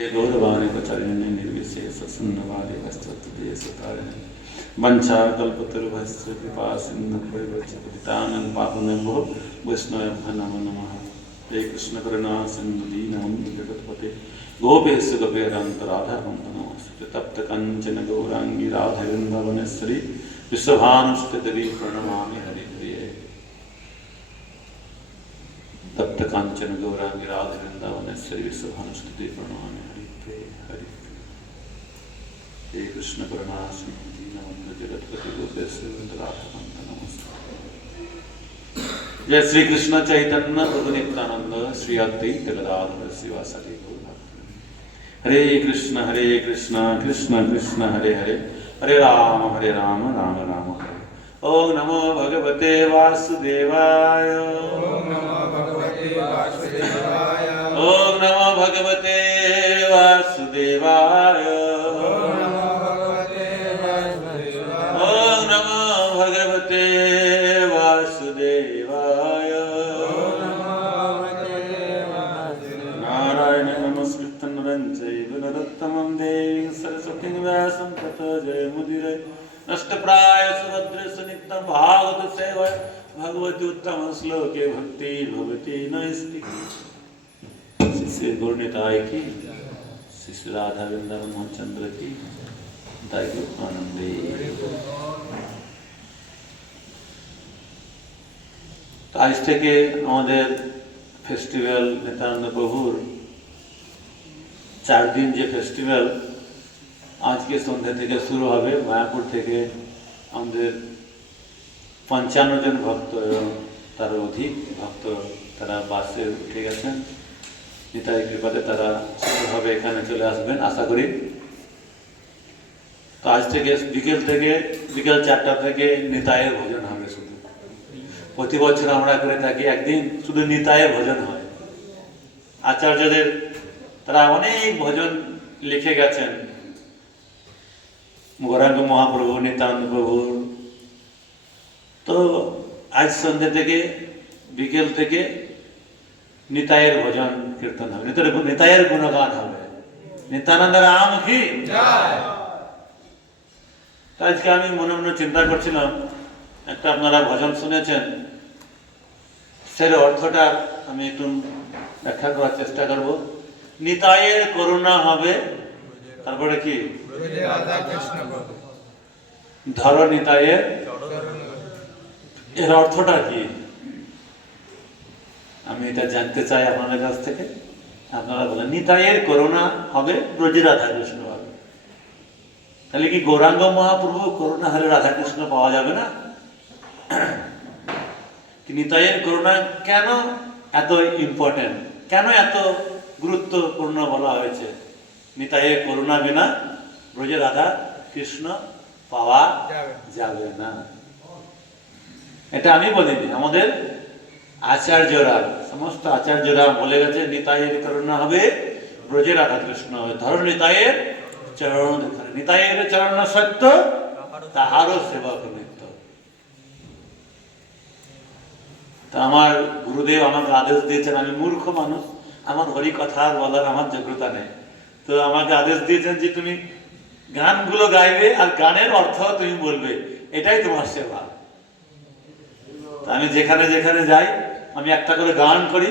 गौरवाणिकचरिणे निर्विशेष शून्यवादे कस्तुदेशतारिणे वंशाकल्पतरुभ्यश्च कृपासिन्धुभ्यश्च पतितानां पावनेभ्यो वैष्णवेभ्यो नमो नमः। हे कृष्ण करुणा सिन्धु दीनबन्धु जगत्पते गोपेश गोपेरान्तराधारं नमस्ते। तप्त कंचन गौरांगी राधा वृंदावनेश्वरी विश्वभानुस्तुति प्रणमामि हरिप्रिये। तप्त कांचन गौरांगी राधा वृंदावनेश्वरी विश्वभानुस्तुति प्रणमामि हरिप्रिये हरिप्रिये। हे कृष्ण करुणा सिन्धु दीनबन्धु जगत्पते गोपेश गोपेरान्तराधारं नमस्ते। जय श्री कृष्ण चैतन्य प्रभु नित्यानंद श्री अद्वैत गदाधर शिवासादि गौर भक्त। हरे कृष्ण कृष्ण कृष्ण हरे हरे हरे राम राम राम हरे। ओम नमो भगवते वासुदेवाय। ओम नमो भगवते वासुदेवाय। ओम नमो भगवते वासुदेवाय। ओम नमो भगवते वासुदेवाय। नारायण नमस्कृत्य नरं चैव नरोत्तमं देवीं सरस्वतीं व्यासं ततो जयमुदीरये। नष्टप्राय सुभद्रेषु नित्यं भागवत सेवया भगवती उत्तम श्लोके भक्ति भवति नैष्टि। श्री गौरनिताय की, श्री राधा वृंदावन मोहन चंद्र की दाई आनंदे। আজ থেকে আমাদের ফেস্টিভ্যাল নিত্যানন্দ প্রভুর 4 দিন যে ফেস্টিভ্যাল আজকে সন্ধ্যা থেকে শুরু হবে। মায়াপুর থেকে আমাদের 55 জন ভক্ত এবং তার অধিক ভক্ত তারা বাসে উঠে গেছেন। নিতাই কৃপাতে তারা সুন্দরভাবে এখানে চলে আসবেন আশা করি। তো আজ থেকে বিকেল 4টা থেকে নিতাইয়ের ভোজন হবে। শুধু প্রতি বছর আমরা করে থাকি একদিন শুধু নিতাইয়ের ভোজন হয়। আচার্যদের তারা অনেক ভজন লিখে গেছেন গৌরাঙ্গ মহাপ্রভু নিত্যানন্দ প্রভুর। তো আজ সন্ধ্যে থেকে বিকেল থেকে নিতাইয়ের ভজন কীর্তন হবে, নিতাইয়ের গুণগান হবে। নিত্যানন্দ রাম কি জয়। আজকে আমি মনে মনে চিন্তা করছিলাম, একটা আপনারা ভজন শুনেছেন, সের অর্থটা আমি একটু ব্যাখ্যা করার চেষ্টা করব। নিতাইয়ের করুণা হবে, তারপরে কি ধরো নিতাইয়ের, এর অর্থটা কি আমি এটা জানতে চাই আপনাদের কাছ থেকে। আপনারা বলেন নিতাইয়ের করুণা হবে, ব্রজে রাধা কৃষ্ণ হবে। তাহলে কি গৌরাঙ্গ মহাপ্রভু করুণা হলে রাধা কৃষ্ণ পাওয়া যাবে না? নিতাইয়ের করুণা কেন এত ইম্পর্টেন্ট, কেন এত গুরুত্বপূর্ণ বলা হয়েছে? নিতাইয়ের করুণা বিনা ব্রজে রাধা কৃষ্ণ পাওয়া যাবে না। এটা আমি বলিনি, আমাদের আচার্যরা, সমস্ত আচার্যরা বলে গেছে নিতাইয়ের করুণা হবে, ব্রজে রাধা কৃষ্ণ হবে। ধরো নিতাইয়ের চরণ, নিতাইয়ের চরণ সত্য তাহারও সেবক নিত্য। তা আমার গুরুদেব আমাকে আদেশ দিয়েছেন, আমি মূর্খ মানুষ, আমার হরি কথা বলার আমার যোগ্যতা নেই। তো আমাকে আদেশ দিয়েছেন যে তুমি গানগুলো গাইবে আর গানের অর্থ তুমি বলবে, এটাই তোমার সেবা। আমি যেখানে যেখানে যাই আমি একটা করে গান করি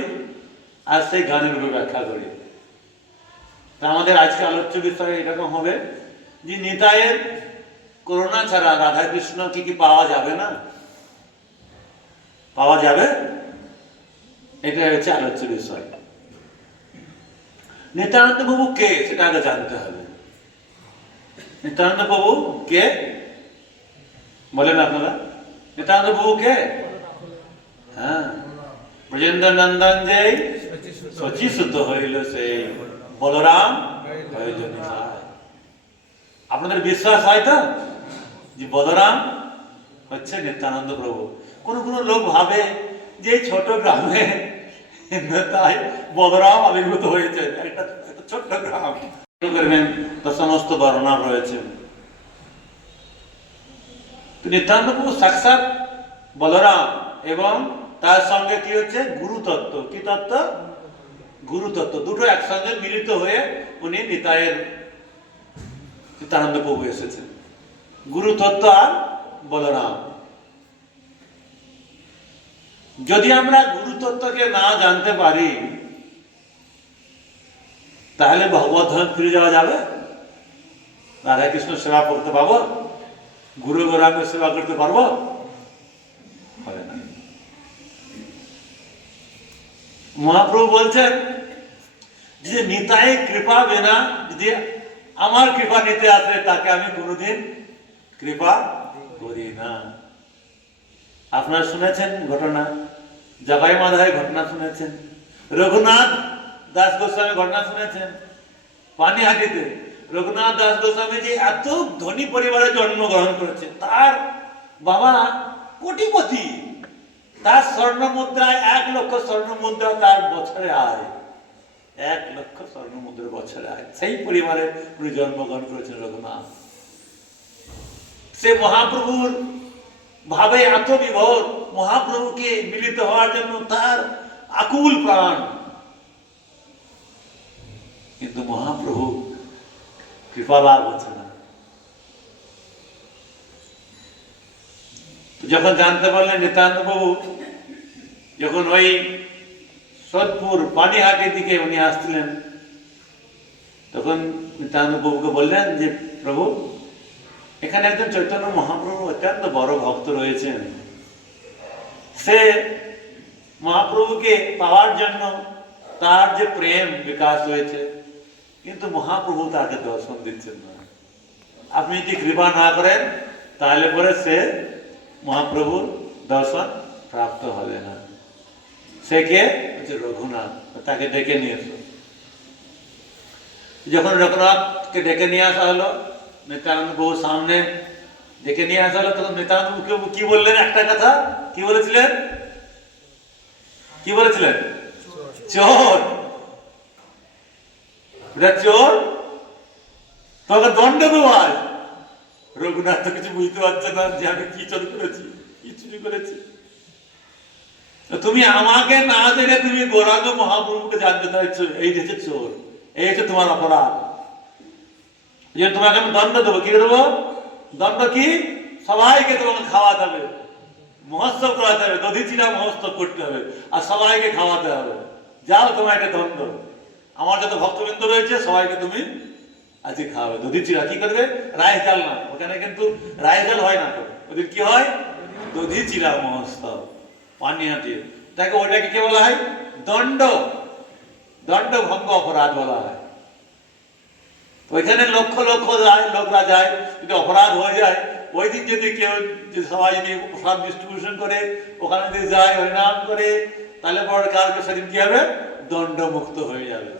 আর সেই গানের উপর ব্যাখ্যা করি। তা আমাদের আজকে আলোচ্য বিষয় এরকম হবে যে নিতাইয়ের করুণা ছাড়া রাধা কৃষ্ণ কি পাওয়া যাবে না? পাওয়া যাবে, এটা হচ্ছে আলোচ্য বিষয়। নিত্যানন্দ প্রভু কে সেটা আগে জানতে হবে। নিত্যানন্দ প্রভু কে বলেন আপনারা? নিত্যানন্দ প্রভু কে? হ্যাঁ, ব্রজেন্দ্র নন্দন যে শচী সুত হইল সেই বলরাম হইল নিতাই। আপনাদের বিশ্বাস হয় তো যে বলরাম হচ্ছে নিত্যানন্দ প্রভু? কোন লোক ভাবে যে ছোট গ্রামে নিতাই বলরাম আবির্ভূত হয়েছে, একটা ছোট্ট গ্রাম করবেন, তার সমস্ত বর্ণনা রয়েছে। নিত্যানন্দ প্রভু সাক্ষাৎ বলরাম এবং তার সঙ্গে কি হচ্ছে গুরু তত্ত্ব। কি তত্ত্ব? গুরু তত্ত্ব দুটো একসঙ্গে মিলিত হয়ে উনি নিত্যানন্দ প্রভু এসেছেন। গুরু তত্ত্ব আর বলরাম। যদি আমরা গুরু তত্ত্বকে না জানতে পারি তাহলে ভগবত ধামে ফিরে যাওয়া যাবে? রাধা কৃষ্ণ সেবা করতে পারবো? গুরু গৌরাঙ্গের সেবা করতে পারবো? হবে না। মহাপ্রভু বলছেন যে নিতাই কৃপা বিনা যদি আমার কৃপা নিতে আসে তাকে আমি কোনোদিন কৃপা করি না। আপনারা শুনেছেন ঘটনা, জবাই মাধায় ঘটনা শুনেছেন, রঘুনাথ দাস গোস্বামী ঘটনা শুনেছেন। পানিহাটিতে রঘুনাথ দাস গোস্বামী যে এত ধনী পরিবারে জন্মগ্রহণ করেছে, তার বাবা কোটিপতি, তার স্বর্ণ মুদ্রায় 1 লক্ষ স্বর্ণ মুদ্রা তার বছরে আয়, 1 লক্ষ স্বর্ণ মুদ্রা বছরে আয়। সেই পরিবারে উনি জন্মগ্রহণ করেছেন রঘুনাথ। সে মহাপ্রভুর ভাবে এত বিভোর, মহাপ্রভুকে মিলিত হওয়ার জন্য তার আকুল প্রাণ, কিন্তু মহাপ্রভু কৃপা লাভ হচ্ছে না। যখন জানতে পারলেন নিত্যানন্দ প্রভু যখন ওই সোদপুর পানিহাটির দিকে উনি আসছিলেন, তখন নিত্যানন্দ প্রভুকে বললেন যে প্রভু, এখানে একজন চৈতন্য মহাপ্রভু অত্যন্ত বড় ভক্ত রয়েছেন, সে মহাপ্রভুকে পাওয়ার জন্য তার যে প্রেম বিকাশ হয়েছে, কিন্তু মহাপ্রভু তাকে দর্শন দিচ্ছেন না। আপনি যদি কৃপা না করেন তাহলে পরে সে মহাপ্রভুর দর্শন প্রাপ্ত হবে না। সে কে? হচ্ছে রঘুনাথ। তাকে ডেকে নিয়ে এসো। যখন রঘুনাথকে ডেকে নিয়ে আসা হলো, নিত্যানন্দ প্রভুর সামনে ডেকে নিয়ে আসা হলো, তখন নিত্যানন্দ প্রভু কি বললেন? একটা কথা কি বলেছিলেন? কি বলেছিলেন? চোর। চোর, তোমাকে দণ্ড দেবো আজ। রঘুনাথ তো কিছু বুঝতে পারছে না যে আমি কি চুরি করেছি, কি চুরি করেছি। তুমি আমাকে না জেনে তুমি গৌরাঙ্গ মহাপ্রভুকে জানতে চাইছো, এই হচ্ছে চোর, এই হচ্ছে তোমার অপরাধ। যে তোমাকে আমি দণ্ড দেবো। কি দেবো? দণ্ড কি? সবাইকে তোমাকে খাওয়াতে হবে, মহোৎসব করাতে হবে, দধিচিরা মহোৎসব করতে হবে, আর সবাইকে খাওয়াতে হবে। যাও, তোমার একটা দণ্ড। আমার যত ভক্তবৃন্দ রয়েছে সবাইকে তুমি আজকে খাওয়াবে। দধিচিরা কি করবে? রাইস ডাল না, ওখানে কিন্তু রাইস ডাল হয় না, ওদের কি হয়? দধিচিরা মহোৎসব পানিহাটি। তাকে ওইটাকে কি বলা হয়? দণ্ড। দণ্ড ভঙ্গ অপরাধ বলা হয়। ওইখানে লক্ষ লক্ষ লোকরা যায়, যদি অপরাধ হয়ে যায়, ওই দিন যদি কেউ সবাই যদি প্রসাদ ডিস্ট্রিবিউশন করে, ওখানে যদি যায় হরিনাম করে, তাহলে পরে কালকে সেদিন কি হবে? দণ্ড মুক্ত হয়ে যাবে।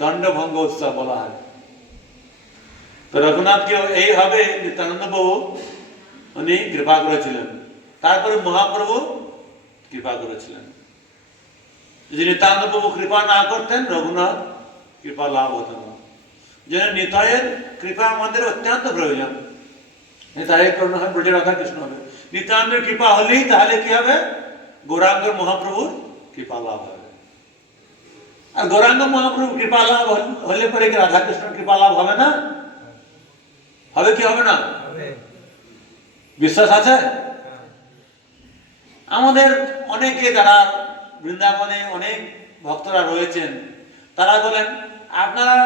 দণ্ড ভঙ্গ উৎসব বলা হয়। তো রঘুনাথকে এইভাবে নিত্যানন্দ প্রভু উনি কৃপা করেছিলেন। তারপরে মহাপ্রভু কৃপা করেছিলেন। যদি নিত্যানন্দ প্রভু কৃপা না করতেন, রঘুনাথ কৃপা লাভ হতো না। যেন নিতাইয়ের কৃপা আমাদের অত্যন্ত প্রয়োজন। নিতাইয়ের করুণা হয়, ব্রজে রাধা কৃষ্ণ হবে। নিত্যানন্দের কৃপা হলেই তাহলে কি হবে? গৌরাঙ্গ মহাপ্রভুর কৃপা লাভ হবে। আর গৌরাঙ্গ মহাপ্রভুর কৃপা লাভ হলে পরে কি রাধা কৃষ্ণের কৃপা লাভ হবে না? হবে কি হবে না? বিশ্বাস আছে? আমাদের অনেকে যারা বৃন্দাবনে অনেক ভক্তরা রয়েছেন, তারা বলেন আপনারা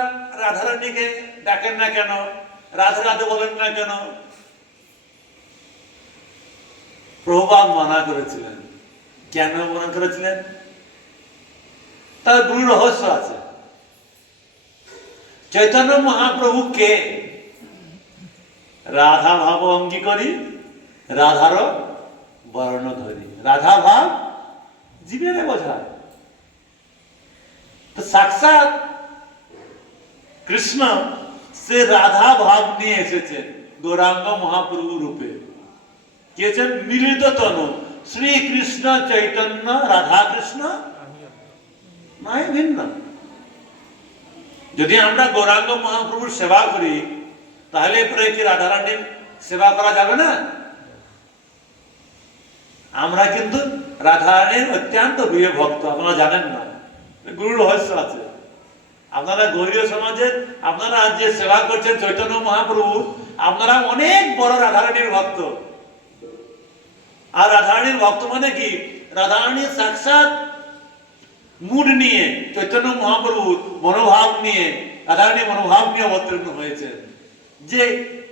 রাধারানীকে ডাকেন না কেন, রাধে রাধে বলেন না কেন? প্রভুপাদ মানা করেছিলেন। কেন মানা করেছিলেন? তার গুরু রহস্য আছে। চৈতন্য মহাপ্রভু কে? রাধা ভাব অঙ্গীকরি, রাধার বর্ণ ধরি। রাধা ভাব জীবনে বোঝায়। তো সাক্ষাৎ কৃষ্ণ সে রাধা ভাব নিয়ে এসেছেন গৌরাঙ্গ মহাপ্রভু রূপে। কে আছেন? মিলিত তনু শ্রীকৃষ্ণ চৈতন্য রাধা কৃষ্ণ নয় ভিন্ন। যদি আমরা গৌরাঙ্গ মহাপ্রভুর সেবা করি, তাহলে পরে কি রাধারানীর সেবা করা যাবে না? আমরা কিন্তু রাধারানীর অত্যন্ত প্রিয় ভক্ত, আপনারা জানেন না। গুরু রহস্য আছে। আপনারা গৌরীয় সমাজে আপনারা যে সেবা করছেন চৈতন্য মহাপ্রভু, আপনারা অনেক বড় রাধারানীর ভক্ত। আর রাধারানীর ভক্ত মানে কি, রাধারানীর সাক্ষাৎ মুড নিয়ে চৈতন্য মহাপ্রভুর মনোভাব নিয়ে, রাধারানীর মনোভাব নিয়ে অবতীর্ণ হয়েছে যে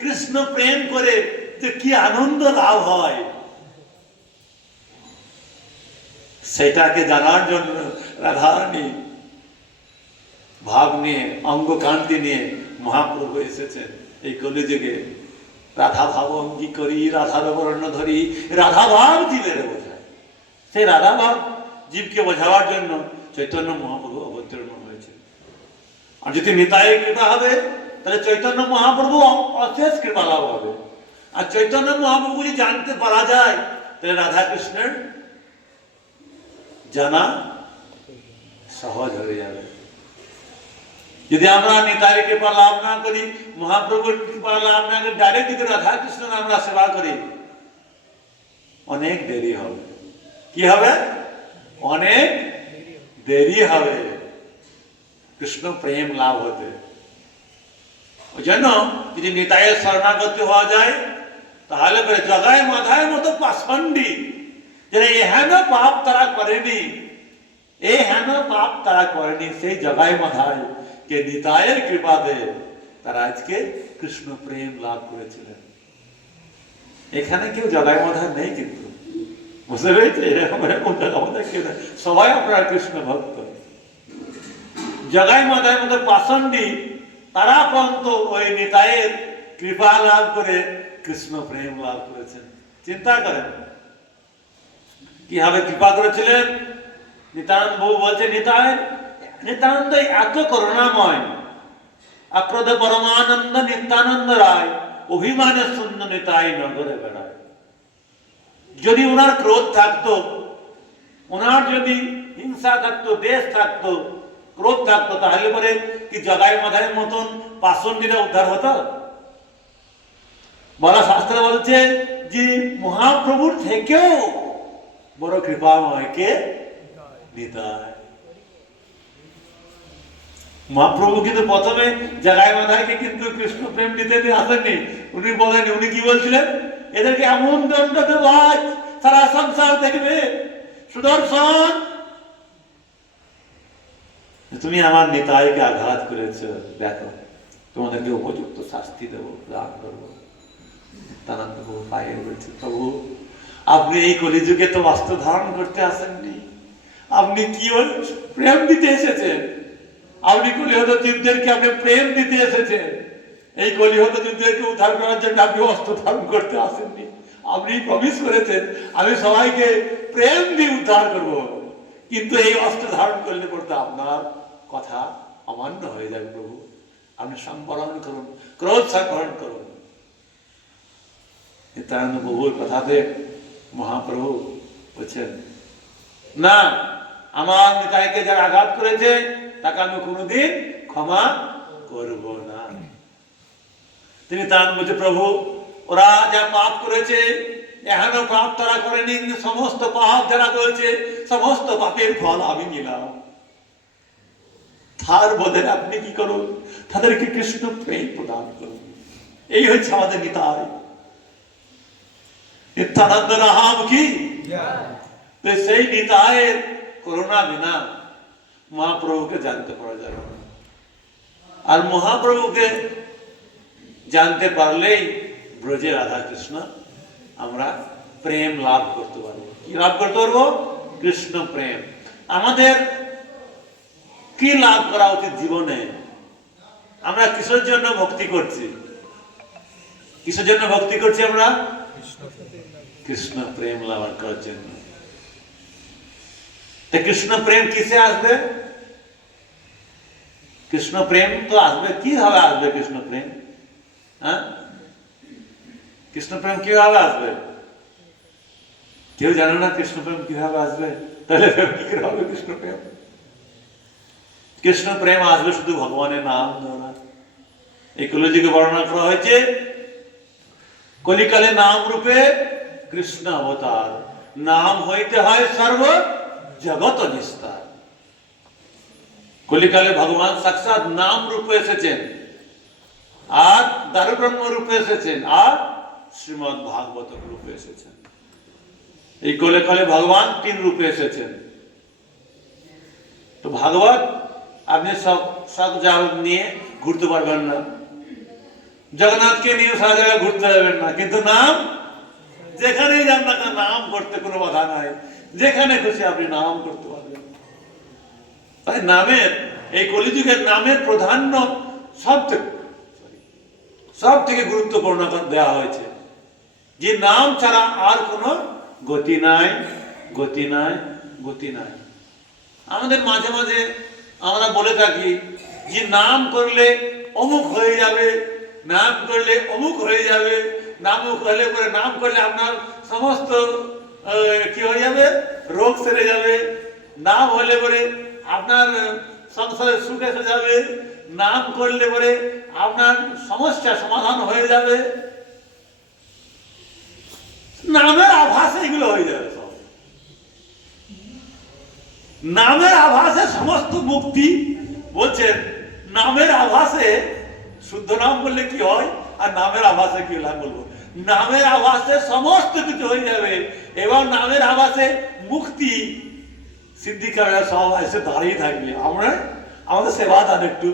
কৃষ্ণ প্রেম করে যে কি আনন্দ লাভ হয়, সেটাকে জানার জন্য রাধারানী ভাব নিয়ে, অঙ্গ কান্তি নিয়ে মহাপ্রভু এসেছেন এই কলিযুগে। রাধা ভাব অঙ্গী করি, রাধার বর্ণ ধরি, রাধা ভাব জীবের বোঝায়। সেই রাধা ভাব জীবকে বোঝাবার জন্য চৈতন্য মহাপ্রভু অবতীর্ণ হয়েছে। আর যদি নিতাইয়ের কৃপা হবে তাহলে চৈতন্য মহাপ্রভু অশেষ কৃপা লাভ হবে। আর চৈতন্য মহাপ্রভু যদি জানতে পারা যায় তাহলে রাধা কৃষ্ণের জানা সহজ হয়ে যাবে। যদি আমরা নিতাইয়ের কৃপা লাভ না করি, মহাপ্রভুর কৃপা লাভ না করি, ডাইরেক্ট যদি রাধা কৃষ্ণের আমরা সেবা করি, অনেক দেরি হবে। কি হবে? অনেক দেরি হবে কৃষ্ণ প্রেম লাভ হতে। ওই জন্য যদি নিতাইয়ের শরণাগতি হওয়া যায় তাহলে জগায় মাথায় মতো পাষণ্ডী যারা এহেন পাপ তারা করেনি, এই হেন পাপ তারা করেনি, সেই জগায় মাথায় কে নিতাইয়ের কৃপাতে তারা আজকে কৃষ্ণ প্রেম লাভ করেছিলেন। এখানে কেউ জগায় মাথায় নেই, কিন্তু বুঝতে পেরেছে? এরকম এরকম জগায় মাথায় কেউ নেই, সবাই আপনারা কৃষ্ণ ভক্ত। জগাই মাথায় মতো পাষণ্ডী তারা পর্যন্ত ওই নিতাইয়ের কৃপা লাভ করে কৃষ্ণ প্রেম লাভ করেছেন। চিন্তা করেন কিভাবে কৃপা করেছিলেন। নিত্যানন্দ বাবু বলছে নিত্যানন্দ এত করুণাময়, আক্রোধ পরমানন্দ নিত্যানন্দ রায়, অভিমানের শূন্য নিতাই নগরে বেড়ায়। যদি ওনার ক্রোধ থাকতো, ওনার যদি হিংসা থাকতো, দেশ থাকতো, ক্রোধ থাকতো, তাহলে পরে কি জগাই মাথায় মতন পাষণ্ডীরা উদ্ধার হতো? বলা শাস্ত্র বলছে যে মহাপ্রভুর থেকেও বড় কৃপাময় কে? নিতাই। মহাপ্রভু কিন্তু প্রথমে জগাই মাথায়কে কিন্তু কৃষ্ণ প্রেম দিতে আসেননি। উনি বলেন, উনি কি বলছিলেন? এদেরকে এমন দণ্ড দেব আজ সারা সংসার দেখবে, সুদর্শন তুমি আমার নিতাইকে আঘাত করেছ, দেখো তোমাদেরকে উপযুক্ত শাস্তি দেবো, দান করবো। নিত্যানন্দ প্রভু পায়ে বলছে, প্রভু আপনি এই কলিযুগে তো বাস্তব ধারণ করতে আসেননি, আপনি কি প্রেম দিতে এসেছেন। আপনি কলিহত জীবদেরকে আপনি প্রেম দিতে এসেছেন। এই কলিহত জীবদেরকে উদ্ধার করার জন্য আপনি অস্ত্র ধারণ করতে আসেননি। আপনি প্রমিস করেছেন আমি সবাইকে প্রেম দিয়ে উদ্ধার করব, কিন্তু এই অস্ত্র ধারণ করলে পড়তে আপনার কথা অমান্য হয়ে যাবে। প্রভু আপনি সংবরণ করুন, ক্রোধ সংবরণ করুন। নিত্যানন্দ প্রভুর কথাতে মহাপ্রভু বলছেন, না, আমার নিতাইকে যারা আঘাত করেছে তাকে আমি কোনোদিন ক্ষমা করব না। তিনি তার বলছে, প্রভু ওরা যা পাপ করেছে এহেন পাপ তারা করেনি, সমস্ত পাপ যারা করেছে সমস্ত পাপের ফল আমি নিলাম। তার বদলে আপনি কি করুন? তাদেরকে কৃষ্ণ প্রেম প্রদান করুন। এই হচ্ছে আমাদের নিতাই। নিত্যানন্দ নাম কি? সেই নিতাইয়ের করুণা বিনা মহাপ্রভুকে জানতে পারা যাবে না। আর মহাপ্রভুকে জানতে পারলেই ব্রজে রাধা কৃষ্ণ আমরা প্রেম লাভ করতে পারবো। কি লাভ করতে পারবো? কৃষ্ণ প্রেম। আমাদের কি লাভ করা উচিত জীবনে? আমরা কিসের জন্য ভক্তি করছি? কিসের জন্য ভক্তি করছি আমরা? কৃষ্ণ প্রেম লাভ করার জন্য। কৃষ্ণ প্রেম কিসে আসবে? কৃষ্ণ প্রেম তো আসবে কিভাবে আসবে? কৃষ্ণ প্রেম, হ্যাঁ, কৃষ্ণ প্রেম কিভাবে আসবে? কেউ জানে না কৃষ্ণ প্রেম কিভাবে আসবে। তাহলে কি করে হবে কৃষ্ণ প্রেম? কৃষ্ণ প্রেম আসবে শুধু ভগবানের নাম দ্বারা। এই কলিযুগে বর্ণনা করা হয়েছে কলিকালে নাম রূপে কৃষ্ণ অবতার, নাম হইতে হয় সর্ব জগৎ নিস্তার। কলিকালে ভগবান সাক্ষাৎ নাম রূপে এসেছেন, আর দারুব্রহ্ম রূপে এসেছেন, আর শ্রীমৎ ভাগবত রূপে এসেছেন। এই কলিকালে ভগবান 3 রূপে এসেছেন। তো ভাগবত আপনি সব জাল নিয়ে ঘুরতে পারবেন না, জগন্নাথকে নিয়ে সারা জায়গায় ঘুরতে যাবেন না, কিন্তু নাম যেখানেই যান না কেন নাম করতে কোনো বাধা নাই, যেখানে খুশি আপনি নাম করতে পারবেন। তাই নামের, এই কলিযুগের নামের প্রাধান্য সব থেকে গুরুত্বপূর্ণ দেওয়া হয়েছে, যে নাম ছাড়া আর কোনো গতি নাই, গতি নাই, গতি নাই। আমাদের মাঝে মাঝে আমরা বলে থাকি যে নাম করলে অমুক হয়ে যাবে, নাম করলে অমুক হয়ে যাবে, নাম হলে পরে নাম করলে আপনার সমস্ত কি হয়ে যাবে, রোগ সেরে যাবে, নাম হলে পরে আপনার সংসারে সুখ এসে যাবে, নাম করলে পরে আপনার সমস্যা সমাধান হয়ে যাবে। নামের আভাসে এগুলো হয়ে যাবে, সব নামের আভাসে সমস্ত মুক্তি। বলছেন নামের আভাসে, শুদ্ধ নাম বললে কি হয় আর নামের আভাসে কি হলে বলবো, নামের আভাসে সমস্ত কিছু হয়ে যাবে, এবং নামের আভাসে মুক্তি সিদ্ধিকারা সব এসে দাঁড়িয়ে থাকবে। আমরা আমাদের সেবা দান, একটু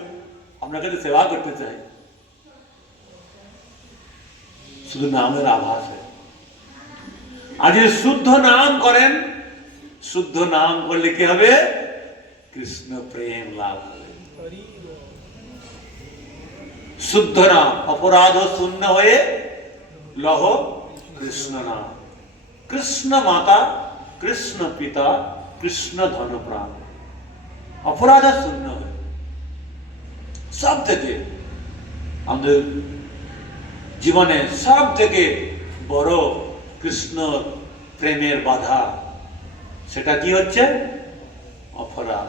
আপনার কাছে সেবা করতে চাই, শুধু নামের আভাসে। আর যদি শুদ্ধ নাম করেন, শুদ্ধ নাম করলে কি হবে, কৃষ্ণ প্রেম লাভ হবে। শুদ্ধ নাম, অপরাধ শূন্য হয়ে লহ কৃষ্ণ নাম। কৃষ্ণ মাতা, কৃষ্ণ পিতা, কৃষ্ণ ধন প্রাণ। অপরাধ শূন্য হয়ে সব থেকে আমাদের জীবনে সব থেকে বড় কৃষ্ণ প্রেমের বাধা, সেটা কি হচ্ছে, অপরাধ।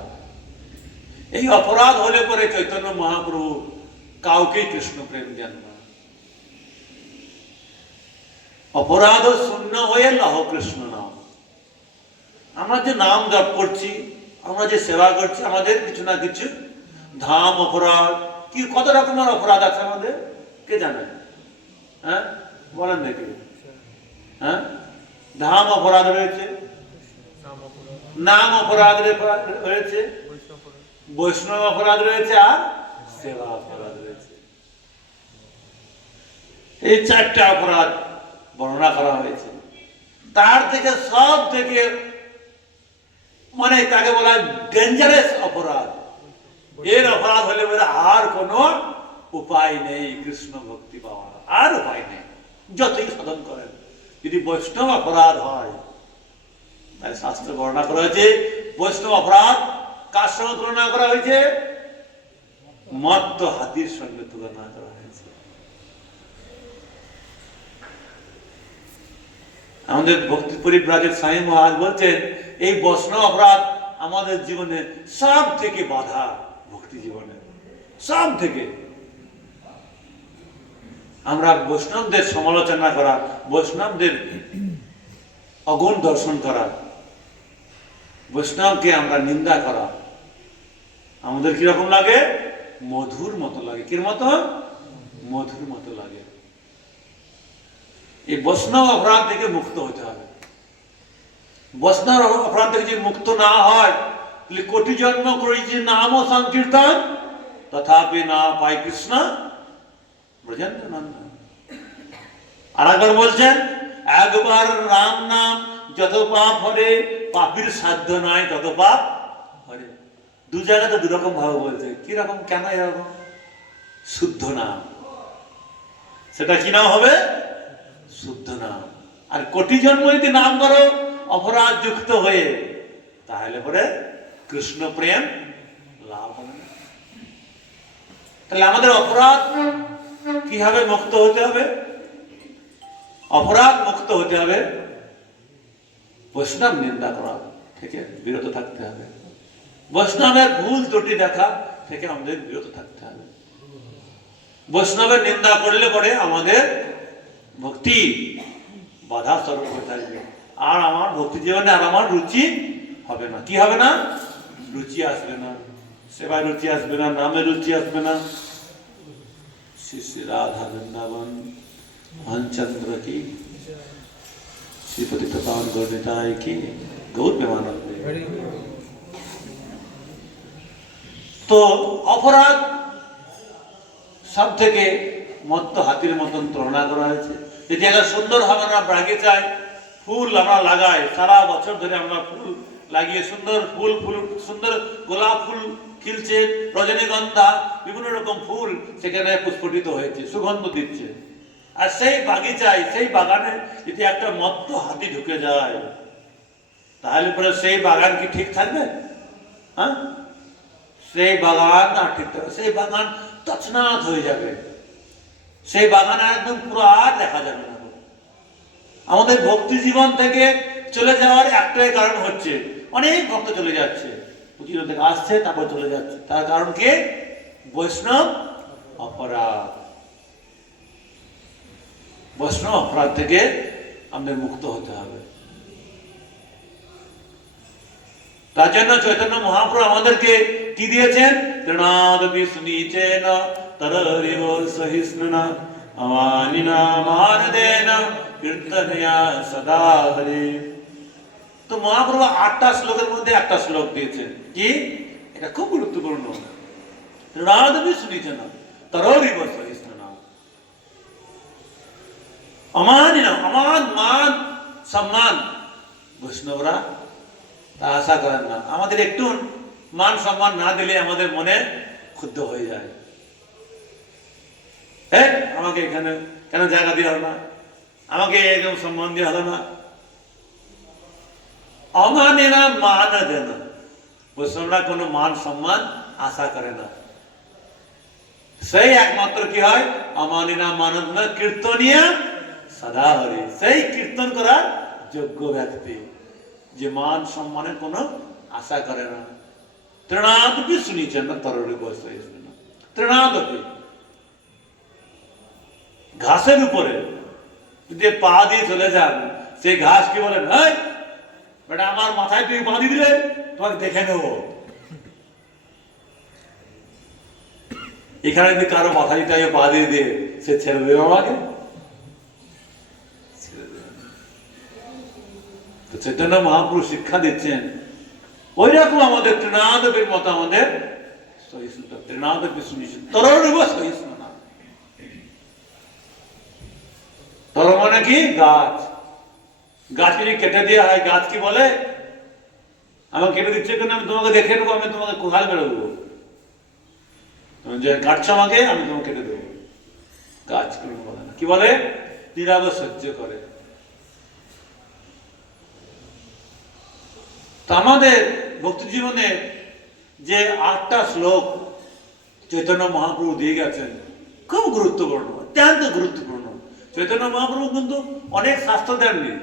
এই অপরাধ হলে পরে চৈতন্য মহাপ্রভু কাউকে কৃষ্ণ প্রেম দেন না। অপরাধ শূন্য হয়ে লহ কৃষ্ণ নাম। আমরা যে নাম জপ করছি, আমরা যে সেবা করছি, আমাদের কিছু না কিছু ধাম অপরাধ, কি কত রকমের অপরাধ আছে আমাদের, কে জানে? হ্যাঁ বলেন নাকি? হ্যাঁ, ধাম অপরাধ রয়েছে, নাম অপরাধ রয়েছে, বৈষ্ণব অপরাধ রয়েছে, আর সেবা অপরাধ রয়েছে। এই 4টা অপরাধ বর্ণনা করা হয়েছে। তার থেকে সব থেকে মানে তাকে বলা হয় ডেঞ্জারাস অপরাধ। এর অপরাধ হলে আর কোনো উপায় নেই কৃষ্ণ ভক্তি পাওয়ার, আর উপায় নেই, যতই সাধন করেন। যদি বৈষ্ণব অপরাধ হয়, তাই শাস্ত্রে বর্ণনা করা হয়েছে, বৈষ্ণব অপরাধ কার সঙ্গে তুলনা করা হয়েছে, মত্ত হাতির সঙ্গে তুলনা করা হয়েছে। আমাদের ভক্তি পরিব্রাজক স্বামী মহারাজ বলছেন, এই বৈষ্ণব অপরাধ আমাদের জীবনে সব থেকে বাধা, ভক্তি জীবনে সব থেকে। আমরা বৈষ্ণবদের সমালোচনা করা, বৈষ্ণবদের অগুণ দর্শন করা, বৈষ্ণবকে আমরা নিন্দা করা, আমাদের কিরকম লাগে, মধুর মতো লাগে। কির মতো? মধুর মতো লাগে। এই বৈষ্ণব অপরাধ থেকে মুক্ত হতে হবে। বৈষ্ণব অপরাধ থেকে যদি মুক্ত না হয়, তাহলে কোটি জন্ম করেছি নাম ও সংকীর্তন, তথাপি না পাই কৃষ্ণ ব্রজেন্দ্রনন্দ। আর একবার বলছেন, একবার রাম নাম যত পাপ হরে, পাপীর সাধ্য নয় তত পাপ হরে। দু জায়গাতে দুরকম ভাবে বলছে। কিরকম, কেন এরকম? শুদ্ধ নাম, সেটা কি নাম হবে? শুদ্ধ নাম। আর কোটি জন্ম যদি নাম করো অপরাধ যুক্ত হয়ে, তাহলে পরে কৃষ্ণ প্রেম লাভ হবে না। তাহলে আমাদের অপরাধ কিভাবে মুক্ত হতে হবে? অপরাধ মুক্ত হতে হবে বৈষ্ণব নিন্দা করা থেকে বিরত থাকতে হবে, বৈষ্ণবের ভুল ত্রুটি দেখা থেকে আমাদের বিরত থাকতে হবে। বৈষ্ণবের নিন্দা করলে পরে আমাদের ভক্তি বাধা স্বরূপ হয়ে থাকবে, আর আমার ভক্তি জীবনে আর আমার রুচি হবে না। কি হবে না? রুচি আসবে না। সেবায় রুচি আসবে না, নামে রুচি আসবে না। শ্রী শ্রী রাধা বৃন্দাবন ভানচন্দ্র কি, শ্রীপতি পাवन গৌরতায় কি, গৌর প্রেমানন্দে। তো অপরাধ সব থেকে মত্ত হাতির মতন তুলনা করা হয়েছে। যদি একটা সুন্দর হবে আমরা বাগিচায় ফুল আমরা লাগাই, সারা বছর ধরে আমরা ফুল লাগিয়ে সুন্দর ফুল ফুল সুন্দর গোলাপ ফুল খিলছে, রজনীগন্ধা বিভিন্ন রকম ফুল সেখানে পুষ্পটিত হয়েছে, সুগন্ধ দিচ্ছে। আর সেই বাগিচায় সেই বাগানে যদি একটা মত্ত হাতি ঢুকে যায় তাহলে পরে সেই বাগান কি ঠিক থাকবে? হ্যাঁ, সেই বাগান আর ঠিক থাকবে, সেই বাগান তছনাৎ হয়ে যাবে, সেই বাগান একদম পুরো আর দেখা যাবে না। আমাদের ভক্তি জীবন থেকে চলে যাওয়ার একটাই কারণ হচ্ছে অনেক ভক্ত চলে যাচ্ছে, পুজো থেকে আসছে তারপর চলে যাচ্ছে, তার কারণ কি? বৈষ্ণব অপরাধ। বৈষ্ণব অপরাধ থেকে আমাদের মুক্ত হতে হবে। তার জন্য চৈতন্য মহাপ্রভু আমাদেরকে কি দিয়েছেন? তৃণাদপি সুনীচেন তদরিব সহিষ্ণুনা অমানিনা মানদেন কীর্তনয়া সদা হরে। তো মহাপ্রভু 8টা শ্লোকের মধ্যে একটা শ্লোক দিয়েছেন, কি এটা খুব গুরুত্বপূর্ণ। তৃণাদপি সুনীচেন তদরিব সহিষ্ণুনা অমানিনা, অমান মান সম্মান বৈষ্ণবরা তা আশা করেন না। আমাদের একটু মান সম্মান না দিলে আমাদের মনে ক্ষুব্ধ হয়ে যায়। হ্যাঁ, আমাকে এখানে কেন জায়গা দেওয়া হলো না, আমাকে একদম সম্মান দেওয়া হলো না। অমানেরা মান দেন, বৈষ্ণবরা কোনো মান সম্মান আশা করে না। সেই একমাত্র কি হয়? অমানেরা মান কীর্তনিয়া সদা হরি, সেই কীর্তন করার যোগ্য ব্যক্তি যে মান সম্মানের কোনো আশা করে না। তৃণাদপি শুনিছেন না তররে বসে, তৃণাদপি ঘাসের উপরে যদি পা দিয়ে চলে যান, সেই ঘাস কি বলেন, হ্যাঁ বেটা আমার মাথায় তুই পা দিয়ে দিলে তোমাকে দেখে নেব। এখানে যদি কারো মাথায় পা দিয়ে দিয়ে সে ছেড়ে দেবে আমাকে। চৈতন্য মহাপুরুষ শিক্ষা দিচ্ছেন ওই রকম আমাদের তৃণাদপের মতো আমাদের সহিষ্ণুতা, তৃণাদপি শুনিছেন তররিব সহিষ্ণুতা। তর মানে কি? গাছ। গাছ যদি কেটে দেওয়া হয়, গাছ কি বলে, আমাকে কেটে দিচ্ছে কেন, আমি তোমাকে দেখে নেবো, আমি তোমাকে কোথায় বেরো দেবো, যে কাটছো আমাকে আমি তোমাকে কেটে দেবো। গাছ কোনো বলে না, কি বলে? নীরব সহ্য করে। তো আমাদের ভক্তি জীবনে যে 8টা শ্লোক চৈতন্য মহাপ্রভু দিয়ে গেছেন খুব গুরুত্বপূর্ণ, অত্যন্ত গুরুত্বপূর্ণ। চৈতন্য মহাপ্রভু কিন্তু অনেক শাস্ত্র দেননি,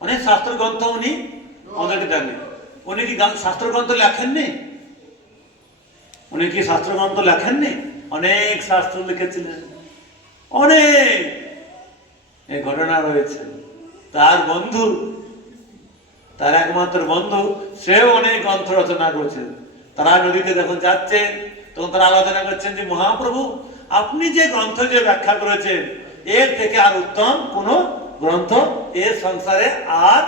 অনেক শাস্ত্র গ্রন্থ উনি আমাদেরকে দেননি। উনি কি শাস্ত্র গ্রন্থ লেখেননি? উনি কি শাস্ত্র গ্রন্থ লেখেননি? অনেক শাস্ত্র লিখেছিলেন, অনেক। এই ঘটনা রয়েছে, তার বন্ধু, তার একমাত্র বন্ধু, সেও অনেক গ্রন্থ রচনা করছেন। তারা নদীতে যখন যাচ্ছেন তখন তারা আলোচনা করছেন যে মহাপ্রভু আপনি যে গ্রন্থ যে ব্যাখ্যা করেছেন এর থেকে আর উত্তম কোন গ্রন্থ এর সংসারে আর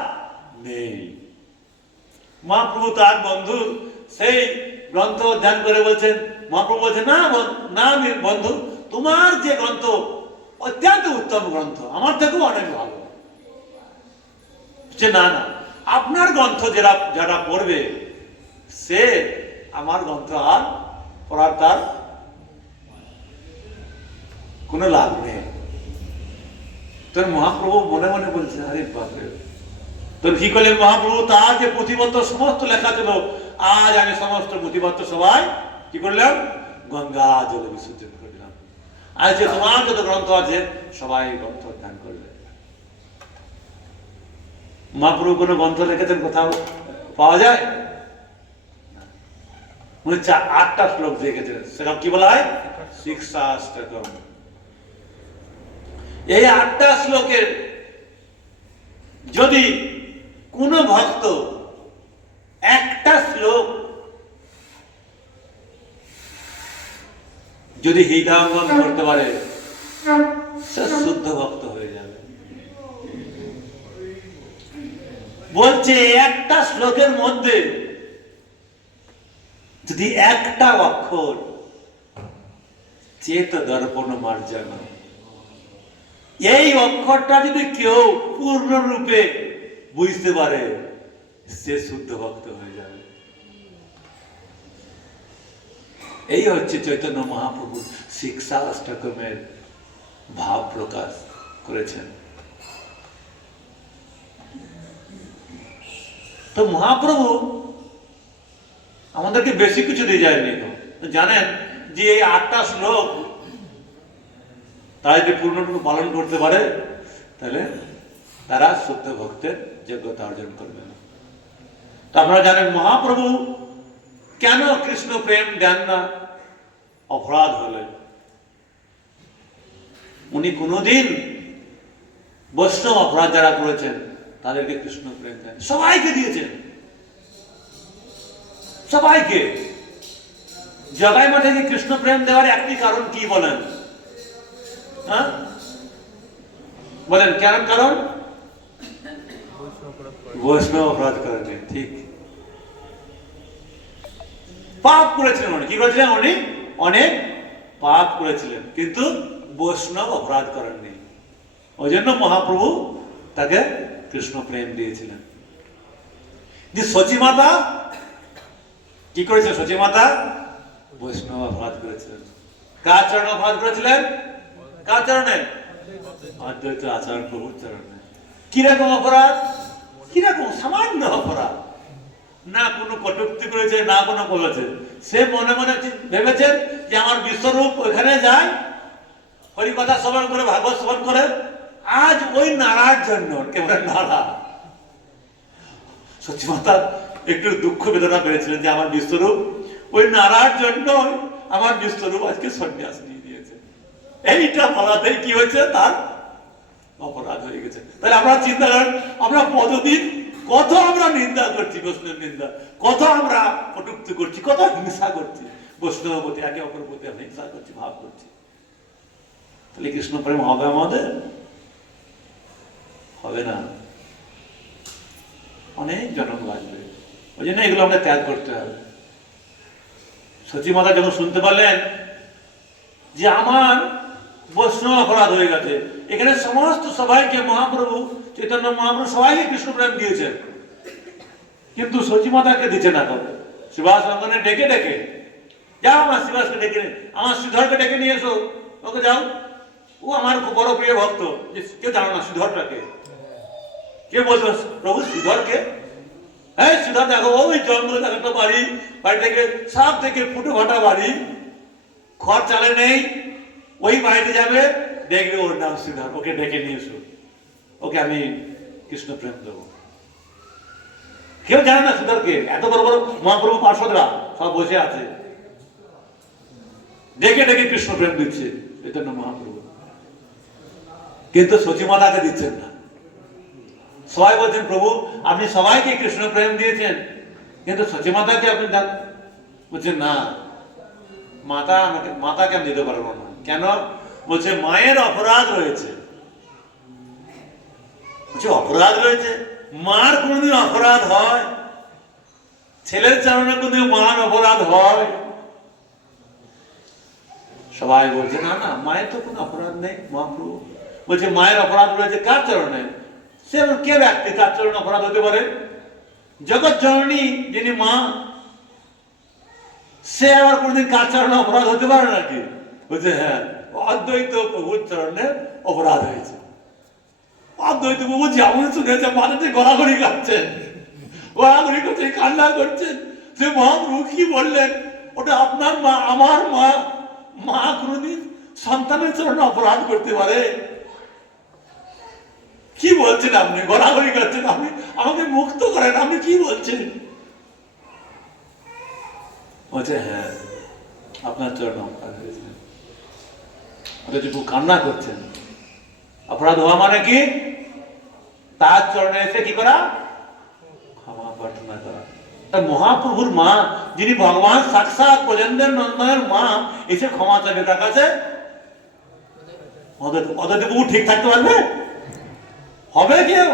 নেই। মহাপ্রভু তার বন্ধু সেই গ্রন্থ ধ্যান করে বলছেন, মহাপ্রভু বলছেন না না বন্ধু, তোমার যে গ্রন্থ অত্যন্ত উত্তম গ্রন্থ, আমার থেকেও অনেক ভালো। যে না না, আপনার গ্রন্থ যারা পড়বে সে আমার গ্রন্থ আর পড়ার তার কোনো লাভ নেই। তোর মহাপ্রভু মনে মনে বলছে, আরে বাপরে, তোর কি করলেন মহাপ্রভু? তার যে পুঁথিপত্র সমস্ত লেখা ছিল, আজ আমি সমস্ত পুঁথিপত্র সবাই কি করলাম? গঙ্গা জলে বিসর্জন করলাম। আজ যে তোমার যত গ্রন্থ আছে সবাই গ্রন্থ ধ্যান করবে। মহাপ্রভু কোনো গ্রন্থ লিখেছেন কোথাও পাওয়া যায়? 8টা শ্লোক লিখেছেন, সেটা কি বলা হয়? শিক্ষাষ্টকম। এই 8টা শ্লোকের যদি কোন ভক্ত একটা শ্লোক যদি হৃদয়ঙ্গম করতে পারে সে শুদ্ধ ভক্ত হয়ে যাবে। বলছে একটা শ্লোকের মধ্যে যদি একটা অক্ষর চেত দর্পণ মার্জনা, এই অক্ষরটা যদি কেউ পূর্ণরূপে বুঝতে পারে সে শুদ্ধ ভক্ত হয়ে যাবে। এই হচ্ছে চৈতন্য মহাপ্রভু শিক্ষা অষ্টকমের ভাব প্রকাশ করেছেন। তো মহাপ্রভু আমাদেরকে বেশি কিছু দিয়ে যায়নি। জানেন যে এই 8টা শ্লোক তারা যদি পূর্ণরূপে পালন করতে পারে তাহলে তারা শুদ্ধ ভক্তের যোগ্যতা অর্জন করবে। তো আপনারা জানেন মহাপ্রভু কেন কৃষ্ণ প্রেম দেন না অপরাধ হলে? উনি কোনদিন বৈষ্ণব অপরাধ যারা করেছেন তাদেরকে কৃষ্ণ প্রেম দেন, সবাইকে দিয়েছেন, সবাইকে। জগাই মঠে কি কৃষ্ণ প্রেম দেওয়ার একটি কারণ কি বলেন? হ্যাঁ বলেন কেন? কারণ বৈষ্ণব অপরাধ করেন। ঠিক, পাপ করেছিলেন উনি। কি করেছিলেন উনি? অনেক পাপ করেছিলেন, কিন্তু বৈষ্ণব অপরাধ করেননি। ওই জন্য মহাপ্রভু তাকে কৃষ্ণ প্রেম দিয়েছিলেন। যে সচী মাতা কি করেছিল? সচী মাতা বৈষ্ণব অপরাধ করেছিলেন। কার চরণে অপরাধ করেছিলেন? কার চরণে? অদ্বৈত আচার্য প্রভুর চরণে। কিরকম অপরাধ? কিরকম? সামান্য অপরাধ, না কোনো কটূক্তি করেছে, না কোনো বলেছে। সে মনে মনে ভেবেছেন যে আমার বিশ্বরূপ ওইখানে যায়, হরি কথা শ্রবণ করে, ভাগবত শ্রবণ করে। আজ ওই নাড়ার জন্য, কেবল নাড়া, সত্যি মাতা একটু দুঃখ বেদনা পেয়েছিলেন যে আমার বিশ্বরূপ, ওই নাড়ার জন্য আমার বিশ্বরূপ আজকে সন্ন্যাস নিয়ে দিয়েছে। এইটা বলাতেই কি হয়েছে? তার অপরাধ হয়ে গেছে। তাহলে আমরা চিন্তা করেন, আমরা পদদিন কত আমরা নিন্দা করছি, বৈষ্ণব নিন্দা, কত আমরা কটূক্তি করছি, কত হিংসা করছি, বৈষ্ণব প্রতি একে অপর প্রতি আমরা হিংসা করছি, ভাব করছি। তাহলে কৃষ্ণ প্রেম হবে আমাদের? হবে না। অনেক জনক লাগবে। ওই জন্য এগুলো আমরা ত্যাগ করতে হবে। সচী মাতা যখন শুনতে পারলেন যে আমার বৈষ্ণব অপরাধ হয়ে গেছে, এখানে সমস্ত সবাইকে মহাপ্রভু চৈতন্য মহাপ্রভু সবাইকে কৃষ্ণ প্রেম দিয়েছেন, কিন্তু সচী মাতাকে দিচ্ছে না। তবে সুভাষ রঙ্গনে ডেকে ডেকে, যাও আমার সুভাষকে ডেকে, আমার শ্রীধরকে ডেকে নিয়ে এসো, ওকে যাও, ও আমার খুব বড় প্রিয় ভক্ত। কেউ জানো না শ্রীধরটাকে? কে বলতো প্রভু শ্রীধরকে? হ্যাঁ শ্রীধর দেখো, ওই জঙ্গলে দেখো একটা বাড়ি, বাড়ি থেকে সব থেকে ফুটো ফাটা বাড়ি, ঘর চালে নেই, ওই বাড়িতে যাবে, দেখবে ওর নাম শ্রীধর, ওকে ডেকে নিয়ে এসো, ওকে আমি কৃষ্ণ প্রেম দেবো। কেউ জানে না শ্রীধরকে। এত বড় বড় মহাপ্রভু পার্শ্বদরা সব বসে আছে, ডেকে ডেকে কৃষ্ণ প্রেম দিচ্ছে চৈতন্য মহাপ্রভু, কিন্তু সচী মাতাকে দিচ্ছেন না। সবাই বলছেন প্রভু আপনি সবাইকে কৃষ্ণ প্রেম দিয়েছেন, কিন্তু সচী মাতাকে আপনি দেন। বলছেন না, মাতাকে আমি দিতে পারবো না। কেন? বলছে মায়ের অপরাধ রয়েছে। বলছে অপরাধ রয়েছে? মার কোনদিন অপরাধ হয়? ছেলের চরণে কোনদিন মার অপরাধ হয়? সবাই বলছে না না, মায়ের তো কোনো অপরাধ নেই। মহাপ্রভু বলছে মায়ের অপরাধ রয়েছে কার চরণে? সে কে ব্যক্তি তার চরণে অপরাধ হতে পারে? জগৎ জননী যিনি মা, সে আবার কোনদিন কার চরণে অপরাধ হতে পারে নাকি? বলছে হ্যাঁ, অদ্বৈত প্রভুর চরণে অপরাধ হয়েছে। অদ্বৈত প্রভু যেমন শুনেছে মাথাতে গড়াগড়ি কাটছেন, গড়াগড়ি করছে, কান্না করছেন। সে মহাপ্রভু কি বললেন? ওটা আপনার মা, আমার মা। মা কোনদিন সন্তানের চরণে অপরাধ করতে পারে? কি বলছেন আপনি? গড়াগড়ি করছেন আপনি, আমাকে মুক্ত করেন, আপনি কি বলছেন? বলছে হ্যাঁ আপনার চরণে অপরাধ হয়েছে। কান্না করছেন। অপরাধ হওয়া মানে কি? তার চরণে এসে কি করা? ক্ষমা প্রার্থনা করা। মহাপ্রভুর মা যিনি ভগবান সাক্ষাৎ ব্রজেন্দ্র নন্দনের মা এসে ক্ষমা চাইবে কার কাছে? অদ্বৈত প্রভু ঠিক থাকতে পারবে? হবে কেউ?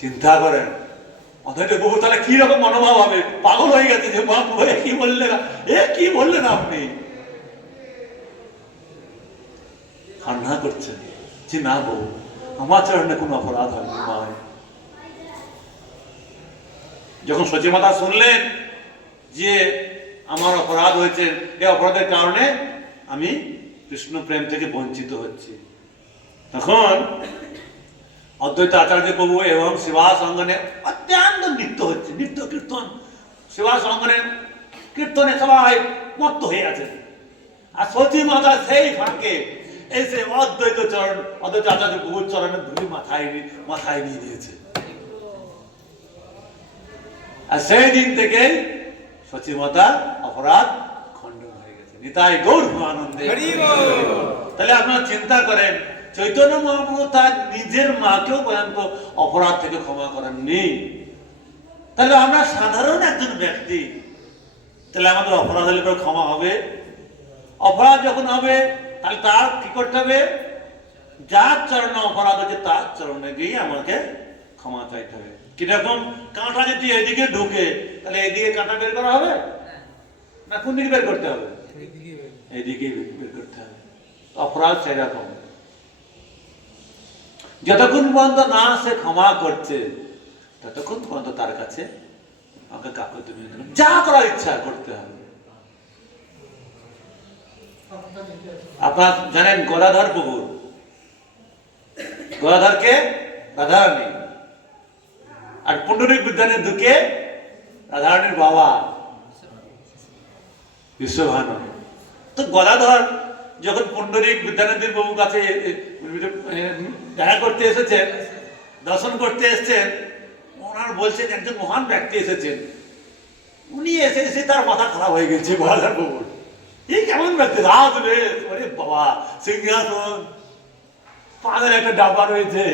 চিন্তা করেন অদ্বৈত প্রভু তাহলে কি রকম মনোভাব হবে? পাগল হয়ে গেছে যে মা প্রভু কি বললেন, কি বললেন আপনি? কান্না করছেন যে না বউ, আমার চরণে কোনো অপরাধ হয়নি মা। যখন সচিমাতা শুনলেন যে আমার অপরাধ হয়েছে, এই অপরাধের কারণে আমি কৃষ্ণ প্রেম থেকে বঞ্চিত হচ্ছি, তখন অদ্বৈত আচার্য প্রভু এবং শিবাস অঙ্গনে অত্যন্ত নৃত্য হচ্ছে, নৃত্য কীর্তন, শিবাস অঙ্গনে কীর্তনে সবাই মত্ত হয়ে আছে। আর সচিমাতা সেই ফাঁকে এসে অদ্বৈত আচার্য প্রভুর চরণে ধুলি মাথায় নিয়ে দিয়েছে। আর সেই দিন থেকে সচিমাতা অপরাধ খণ্ডন হয়ে গেছে। নিতাই গৌর আনন্দে। তাহলে আপনারা চিন্তা করেন, চৈতন্য মহাপ্রভু তার নিজের মাকেও পর্যন্ত অপরাধ থেকে ক্ষমা করেননি। তাহলে আমরা সাধারণ একজন ব্যক্তি, তাহলে আমাদের অপরাধ হলে ক্ষমা হবে? অপরাধ যখন হবে তাহলে তার কি করতে হবে? যার চরণে অপরাধ হচ্ছে তার চরণে গিয়ে আমাকে ক্ষমা চাইতে হবে। কিরকম? কাঁটা যদি এদিকে ঢুকে তাহলে এদিকে কাঁটা বের করা হবে না কোন দিকে বের করতে হবে? এদিকে বের করতে হবে। অপরাধ সেরকম, যতক্ষণ পর্যন্ত না সে ক্ষমা করছে ততক্ষণ পর্যন্ত তার কাছে আমাকে কাকু তুমি যা করার ইচ্ছা করতে হবে। আপনারা জানেন গদাধর প্রভু, গদাধরকে রাধারানী, আর পুণ্ডরিক বিদ্যানের ঢুকে রাধারানীর বাবা বিশ্বভানু। তো গদাধর যখন পুণ্ডরিক বিদ্যানন্দের বাবুর কাছে দেখা করতে এসেছেন, দর্শন করতে এসেছেন, ওনার বলছেন একজন মহান ব্যক্তি এসেছেন। উনি এসে তার মাথা খারাপ হয়ে গেছে গদাধর বাবুর। এই কেমন ব্যক্তি? রাজ রে বাবা, সিংহাসন, পানের একটা ডাব্বা রয়েছে।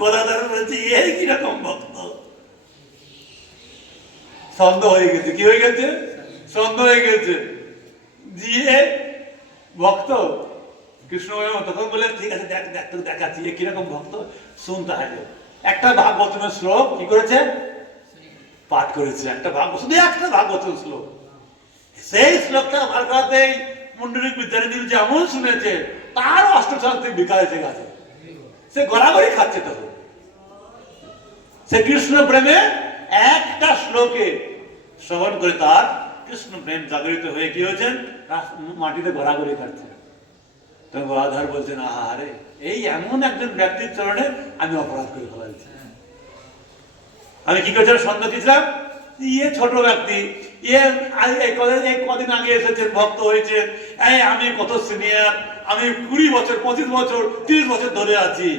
গদাধর বলছে এই কিরকম ভক্ত? সন্দেহ হয়ে গেছে। কি হয়ে গেছে? সন্দেহ হয়ে গেছে। দিয়ে ভক্ত কৃষ্ণ তখন বলে ঠিক আছে দেখাচ্ছি কিরকম ভক্ত, শুনতে হবে। একটা ভাগবতের শ্লোক কি করেছে? পাঠ করেছে। একটা ভাগবতের শ্লোক। সেই শ্লোকটা বার করাতেই পুণ্ডরিক বিদ্যানন্দ যেমন শুনেছে তার অষ্টশাস্ত্রিক বিকাশ এসে গেছে। সে গড়াগড়ি খাচ্ছে। তখন সে কৃষ্ণ প্রেমে একটা শ্লোকে শ্রবণ করে তার কৃষ্ণ প্রেম জাগরিত হয়ে কি হয়েছেন? মাটিতে গড়াগড়ি খাচ্ছে। তখন গদাধর বলছেন আহারে, এই এমন একজন ব্যক্তির চরণে আমি অপরাধ করে ফেলাইছি। আমি কি করেছিলাম? সন্দেহ দিয়েছিলাম ইয়ে ছোট ব্যক্তি, কদিন আগে এসেছেন, ভক্ত হয়েছেন, আমি কত সিনিয়র, আমি 20 বছর 25 বছর 30 বছর ধরে আছি।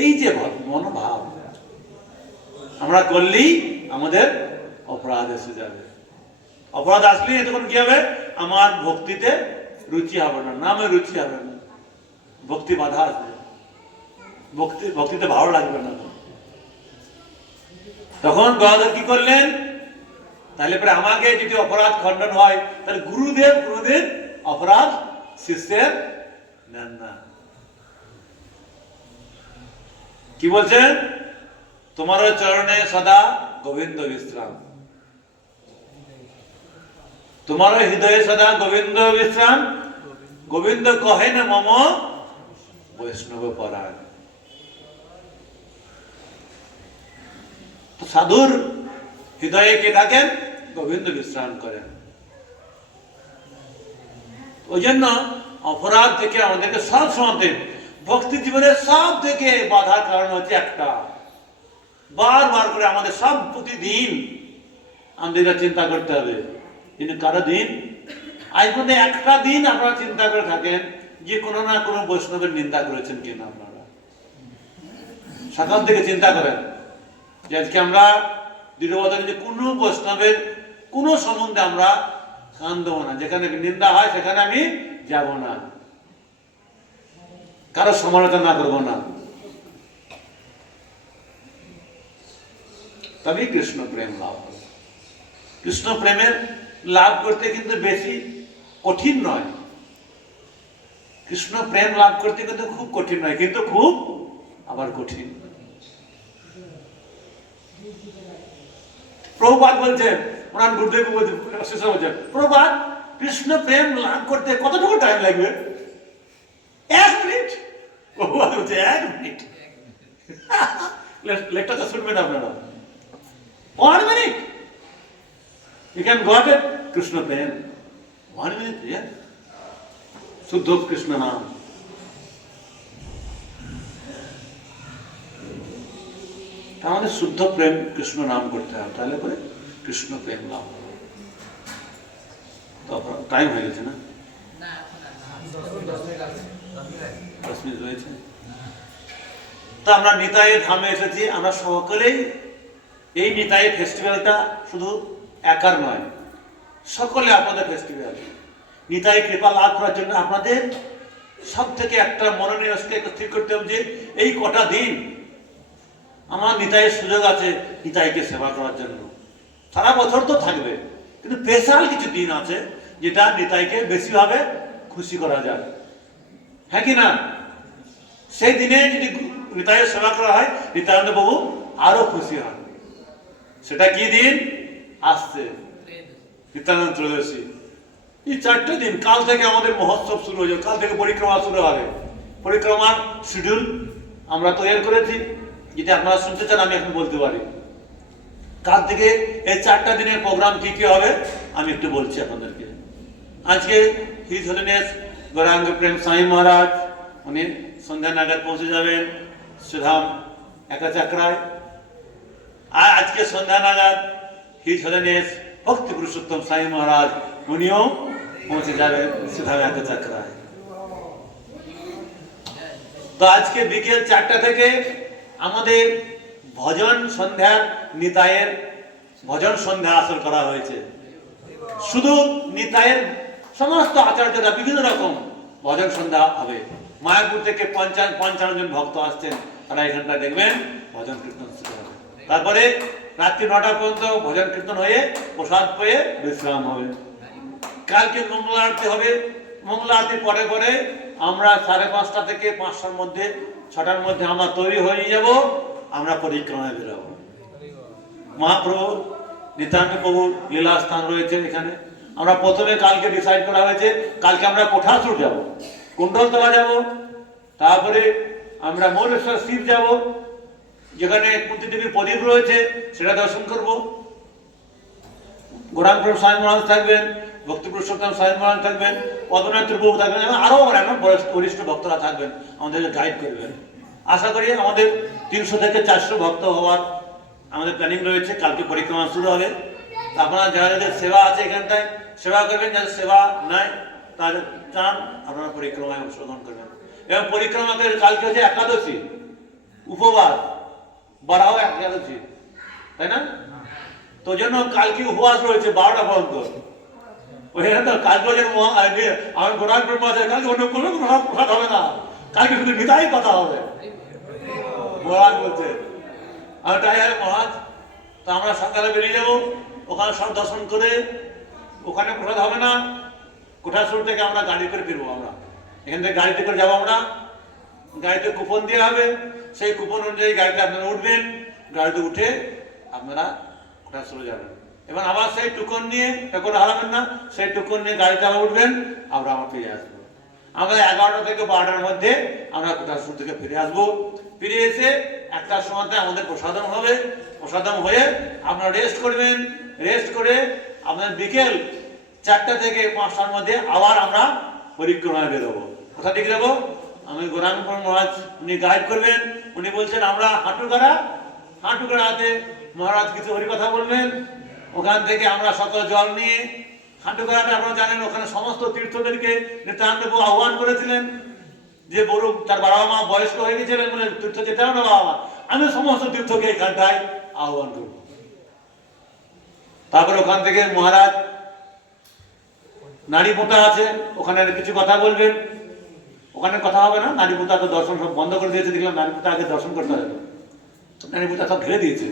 এই যে মনোভাব আমরা করলেই আমাদের অপরাধ এসে যাবে। অপরাধ আসলেই তখন কি হবে? আমার ভক্তিতে রুচি হবে না, নামে রুচি হবে না, ভক্তি বাধা আসবে, ভক্তিতে ভালো লাগবে না। তখন গদাধর কি করলেন? তাহলে পরে আমাকে যদি অপরাধ খণ্ডন হয় তাহলে গুরুদেব অপরাধ শিষ্যের নেন না। কি বলছেন? তোমার চরণে সদা গোবিন্দ বিশ্রাম, তোমার হৃদয়ে সদা গোবিন্দ বিশ্রাম, গোবিন্দ কহে না মম বৈষ্ণব পরায়ণ। সাধুর হৃদয়ে কে থাকেন? গোবিন্দ বিশ্রাম করেন। ওই জন্য অপরাধ থেকে আমাদেরকে সব সময়, ভক্তি জীবনের সব থেকে বাধার কারণ হচ্ছে একটা, বারবার করে আমাদের সব প্রতিদিন আমাদের চিন্তা করতে হবে। কিন্তু কারো দিন আজ পর্যন্ত একটা দিন আপনারা চিন্তা করে থাকেন যে কোনো না কোনো বৈষ্ণবের নিন্দা করেছেন কিনা? আপনারা সকাল থেকে চিন্তা করেন যে আজকে আমরা দৃঢ়বদ্ধ যে কোনো বৈষ্ণবের কোনো সম্বন্ধে আমরা কান দেবো না, যেখানে নিন্দা হয় সেখানে আমি যাব না, কারো সমালোচনা করবো না। তবেই কৃষ্ণ প্রেম লাভ হবে। কৃষ্ণ প্রেমের লাভ করতে কিন্তু বেশি কঠিন নয়, কৃষ্ণ প্রেম লাভ করতে কিন্তু খুব কঠিন নয়, কিন্তু খুব আবার কঠিন। প্রভুপাদ বলছেন, ওনার গুরুদেব বলছেন, প্রভুপাদ কৃষ্ণ প্রেম লাভ করতে কতটুকু টাইম লাগবে? 1 মিনিট। প্রভুপাদ বলছে 1 মিনিট। লেকচারটা শুনবেন আপনারা। 1 minute you can got it Krishna Prem. 1 minute, yes, শুদ্ধ কৃষ্ণ নাম। আমাদের শুদ্ধ প্রেম কৃষ্ণ নাম করতে হবে, তাহলে করে কৃষ্ণ প্রেম লাভ। তো টাইম হয়ে গেছে না? 10 মিনিট রয়েছে। তো আমরা নিতাইয়ের ধামে এসেছি। আমরা সকলেই এই নিতাই ফেস্টিভ্যালটা শুধু একার নয়, সকলে আপনাদের ফেস্টিভ্যাল। নিতাই কৃপা লাভ করার জন্য আপনাদের সব থেকে একটা মনোনিবেশকে স্থির করতে হবে যে এই কটা দিন আমার নিতাইয়ের সুযোগ আছে নিতাইকে সেবা করার জন্য। সারা বছর তো থাকবে, কিন্তু স্পেশাল কিছু দিন আছে যেটা নিতাইকে বেশিভাবে খুশি করা যায়, হ্যাঁ কি না? সেই দিনে যদি নিতাইয়ের সেবা করা হয়, নিত্যানন্দ বাবু আরো খুশি হন। সেটা কি দিন আসছে? নিত্যানন্দ ত্রয়োদশী। এই 4টে দিন, কাল থেকে আমাদের মহোৎসব শুরু হয়ে যাবে, কাল থেকে পরিক্রমা শুরু হবে। পরিক্রমার শিডিউল আমরা তৈরি করেছি, যদি আপনারা শুনতে চান আমি এখন বলতে পারি। কাল থেকে এই 4টা দিনের প্রোগ্রাম কি কি হবে আমি একটু বলছি আপনাদেরকে। আজকে হিজ হোলিনেস গৌরাঙ্গ প্রেম স্বামী মহারাজ উনি সন্ধ্যা নাগাদ পৌঁছে যাবেন সুধাম একাচাকরায়। আর আজকে সন্ধ্যা নাগাদ হিজ হোলিনেস ভক্তি পুরুষোত্তম স্বামী মহারাজ উনিও পৌঁছে যাবেন সুধাম একাচাকরায়। তো আজকে বিকেল 4টা থেকে আমাদের ভজন সন্ধ্যার নিতাইয়ের ভজন সন্ধ্যা আসর করা হয়েছে। শুধু নিতাইয়ের সমস্ত আচার্যরা বিভিন্ন রকম ভজন সন্ধ্যা হবে। মায়াপুর থেকে 55 জন ভক্ত আসছেন, তারা এখানটা দেখবেন ভজন কীর্তন শুরু হবে। তারপরে রাত্রি 9টা পর্যন্ত ভজন কীর্তন হয়ে প্রসাদ পেয়ে বিশ্রাম হবে। কালকে মঙ্গল আরতি হবে। মঙ্গল আরতির পরে পরে আমরা 5:30 থেকে 5টার মধ্যে 6টার মধ্যে আমরা তৈরি হয়ে যাব, আমরা পরিক্রমায় বেরোবো। মহাপ্রভু নিত্যানন্দ প্রভুর লীলা স্থান রয়েছে এখানে। আমরা প্রথমে কালকে ডিসাইড করা হয়েছে কালকে আমরা কোঠাসুর যাব, কুণ্ডলতলা যাব, তারপরে আমরা মৌলেশ্বর শিব যাব, যেখানে কুন্তী দেবীর প্রদীপ রয়েছে সেটা দর্শন করব। গৌরাঙ্গ স্বামী মহারাজ থাকবেন, ভক্তি পুরুষোত্তম স্বামী মহারাজ থাকবেন, পদ্মনাথ প্রভু থাকবেন, আরো বরিষ্ঠ ভক্তরা থাকবেন, আমাদেরকে গাইড করবেন। আশা করি আমাদের 300 থেকে 400 ভক্ত হওয়ার আমাদের প্ল্যানিং রয়েছে। কালকে পরিক্রমা শুরু হবে। আপনারা যারা যাদের সেবা আছে এখানটায় সেবা করবেন, যাদের সেবা নাই তাদের চান আপনারা পরিক্রমায় অংশগ্রহণ করবেন। এবং পরিক্রমাকে কালকে হচ্ছে একাদশী, উপবাস, বারাহ একাদশী, তাই না? তো জন্য কালকে উপবাস রয়েছে 12টা পর্যন্ত। ওইখানে তো কালকে আমার গোড়ার ব্রহ্মা আছে, কালকে অন্য কোনো প্রসাদ হবে না, কালকে শুধু নিতাই কথা হবে। মহারাজ বলছে আর তাই মহারাজ, তো আমরা সকালে বেরিয়ে যাবো, ওখানে সব দর্শন করে ওখানে প্রসাদ হবে না, কোঠাসুর থেকে আমরা গাড়ি করে ফিরবো। আমরা এখান থেকে গাড়িতে করে যাবো, আমরা গাড়িতে কুপন দেওয়া হবে, সেই কুপন অনুযায়ী গাড়িতে আপনারা উঠবেন, গাড়িতে উঠে আপনারা কোঠাসুরে যাবেন। এবং আবার সেই টুকন নিয়ে, টোকন হারাবেন না, সেই টুকন নিয়ে গাড়িতে আবার উঠবেন, আমরা ফিরে আসবো। আমরা 11টা থেকে 12টার মধ্যে আমরা কোঠাসুর থেকে ফিরে আসবো। ফিরে এসে 1টার সময় আমাদের প্রসাদম হবে। প্রসাদম হয়ে আপনারা রেস্ট করবেন। রেস্ট করে আপনার বিকেল 4টা থেকে 5টার মধ্যে আবার আমরা পরিক্রমায় বেরোবো। কোথা থেকে যাবো? আমি গৌরাঙ্গ মহারাজ উনি গাইড করবেন। উনি বলছেন আমরা হাঁটুগাড়াতে মহারাজ কিছু হরিকথা বলবেন। ওখান থেকে আমরা সকল জল নিয়ে হাঁটুগাড়াতে, আপনারা জানেন ওখানে সমস্ত তীর্থদেরকে নিত্যানন্দ প্রভু আহ্বান করেছিলেন যে বড় তার বাবা মা বয়স্ক হয়ে গেছিলেন বলে তীর্থ যেতে হবে না বাবা মা, আমি সমস্ত তীর্থকে এখানটায় আহ্বান করব। তারপরে ওখান থেকে মহারাজ নারী পোতা আছে, ওখানে কিছু কথা বলবেন। ওখানে কথা হবে না, নারী পোতা তো দর্শন সব বন্ধ করে দিয়েছে, দেখলাম নারী পোতা আগে দর্শন করতে হবে, নারী পোতা সব ঘিরে দিয়েছে।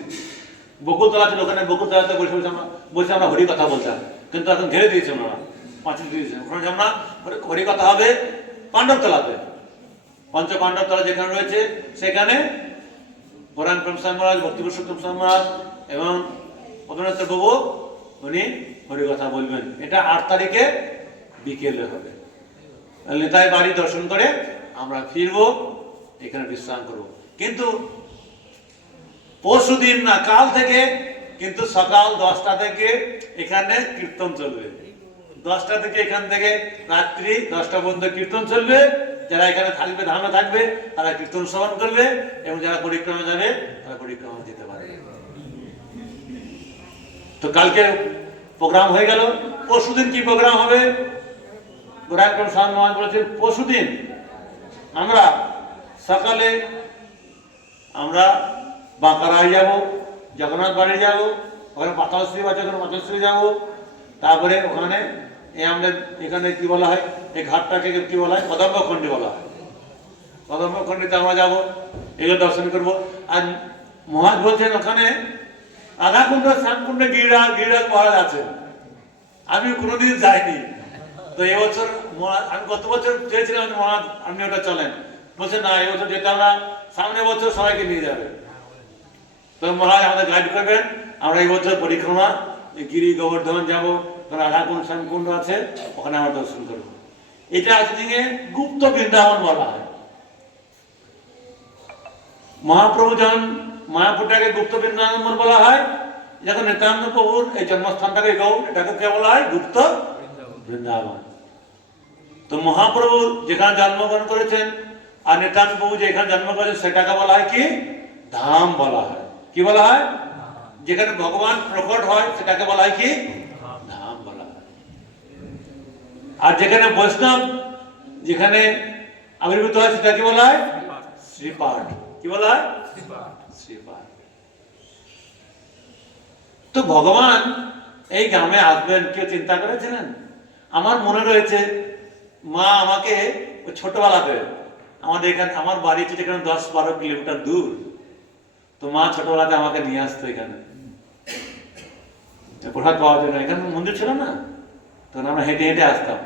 বকুলতলা ছিল, ওখানে বকুলতলাতে বসে আমরা হরি কথা বলতাম, কিন্তু এখন ঘেরে দিয়েছে ওনারা, পাঁচিল দিয়েছে। ওখানে আমরা হরি কথা হবে পাণ্ডবতলাতে, পঞ্চপাণ্ডবতলা যেখানে রয়েছে সেখানে গৌরাঙ্গ প্রেমচাঁদ মহারাজ, ভক্তি পুরুষোত্তম মহারাজ এবং অবিনাথ বাবু উনি হরি কথা বলবেন। এটা 8 তারিখে বিকেলে হবে। নিতাই বাড়ি দর্শন করে আমরা ফিরবো, এখানে বিশ্রাম করবো। কিন্তু পরশু দিন না, কাল থেকে কিন্তু সকাল 10টা থেকে এখানে কীর্তন চলবে। 10টা থেকে এখান থেকে রাত্রি 10টা পর্যন্ত কীর্তন চলবে। যারা এখানে থাকবে, ধামে থাকবে, তারা কীর্তন শ্রবণ করবে, এবং যারা পরিক্রমা যাবে তারা পরিক্রমা যেতে পারবে। তো কালকে প্রোগ্রাম হয়ে গেল। পরশুদিন কি প্রোগ্রাম হবে? গৌরাঙ্গ প্রেমচাঁদ মহারাজ বলেছেন পরশুদিন আমরা সকালে আমরা বাঁকারায় যাব, জগন্নাথ বাড়ি যাব, ওখানে পাতালশ্রী বা যখন পাতালশ্রী যাব, তারপরে ওখানে আমাদের এখানে কি বলা হয়, এই ঘাটটাকে কি বলা হয়, কদম্বখণ্ডী বলা হয়। কদম্বখণ্ডীতে আমরা যাব, এগুলো দর্শন করব। আর মহারাজ বলছেন ওখানে রাধাকুণ্ড, শ্যামকুণ্ড গিরিরাজ মহারাজ আছেন। আমি কোনোদিন যাইনি, তো এবছর আমি গত বছর চেয়েছিলাম মহারাজ আপনি ওটা চলেন, বলছেন না এবছর যেতে আমরা, সামনে বছর সবাইকে নিয়ে যাবে। তো মহারাজ আমাদের গাইড করবেন। আমরা এই বছর পরিক্রমা গিরি গোবর্ধন যাবো, রাধাকুণ্ড শ্যামকুণ্ড আছে, ওখানে আমরা দর্শন করবো। এটা আজকে গুপ্ত বৃন্দাবন বলা হয়। মহাপ্রভু যখন মায়াপুরটাকে গুপ্ত বৃন্দাবন বলা হয়, যখন নিত্যানন্দ প্রভুর এই জন্মস্থানটাকে এটাকে কে বলা হয়? গুপ্ত বৃন্দাবন। তো মহাপ্রভু যেখানে জন্মগ্রহণ করেছেন আর নিত্যানন্দ প্রভু যেখানে জন্ম করেছেন সেটাকে বলা হয় কি? ধাম বলা হয়। কি বলা হয়? যেখানে ভগবান প্রকট হয় সেটাকে বলা হয় কি? ধাম বলা হয়। আর যেখানে বৈষ্ণব যেখানে আবির্ভূত হয় সেটাকে বলা হয় শ্রীপাঠ। কি বলা হয়? শ্রীপাঠ। তো ভগবান এই গ্রামে আসবেন কেউ চিন্তা করেছিলেন? আমার মনে রয়েছে মা আমাকে ছোটবেলাতে আমাদের এখানে, আমার বাড়ি হচ্ছে যেখানে 10-12 কিলোমিটার দূর, তো মা ছোটবেলাতে আমাকে নিয়ে আসতো এখানে প্রসাদ পাওয়ার জন্য। এখানে মন্দির ছিল না, তখন আমরা হেঁটে হেঁটে আসতাম।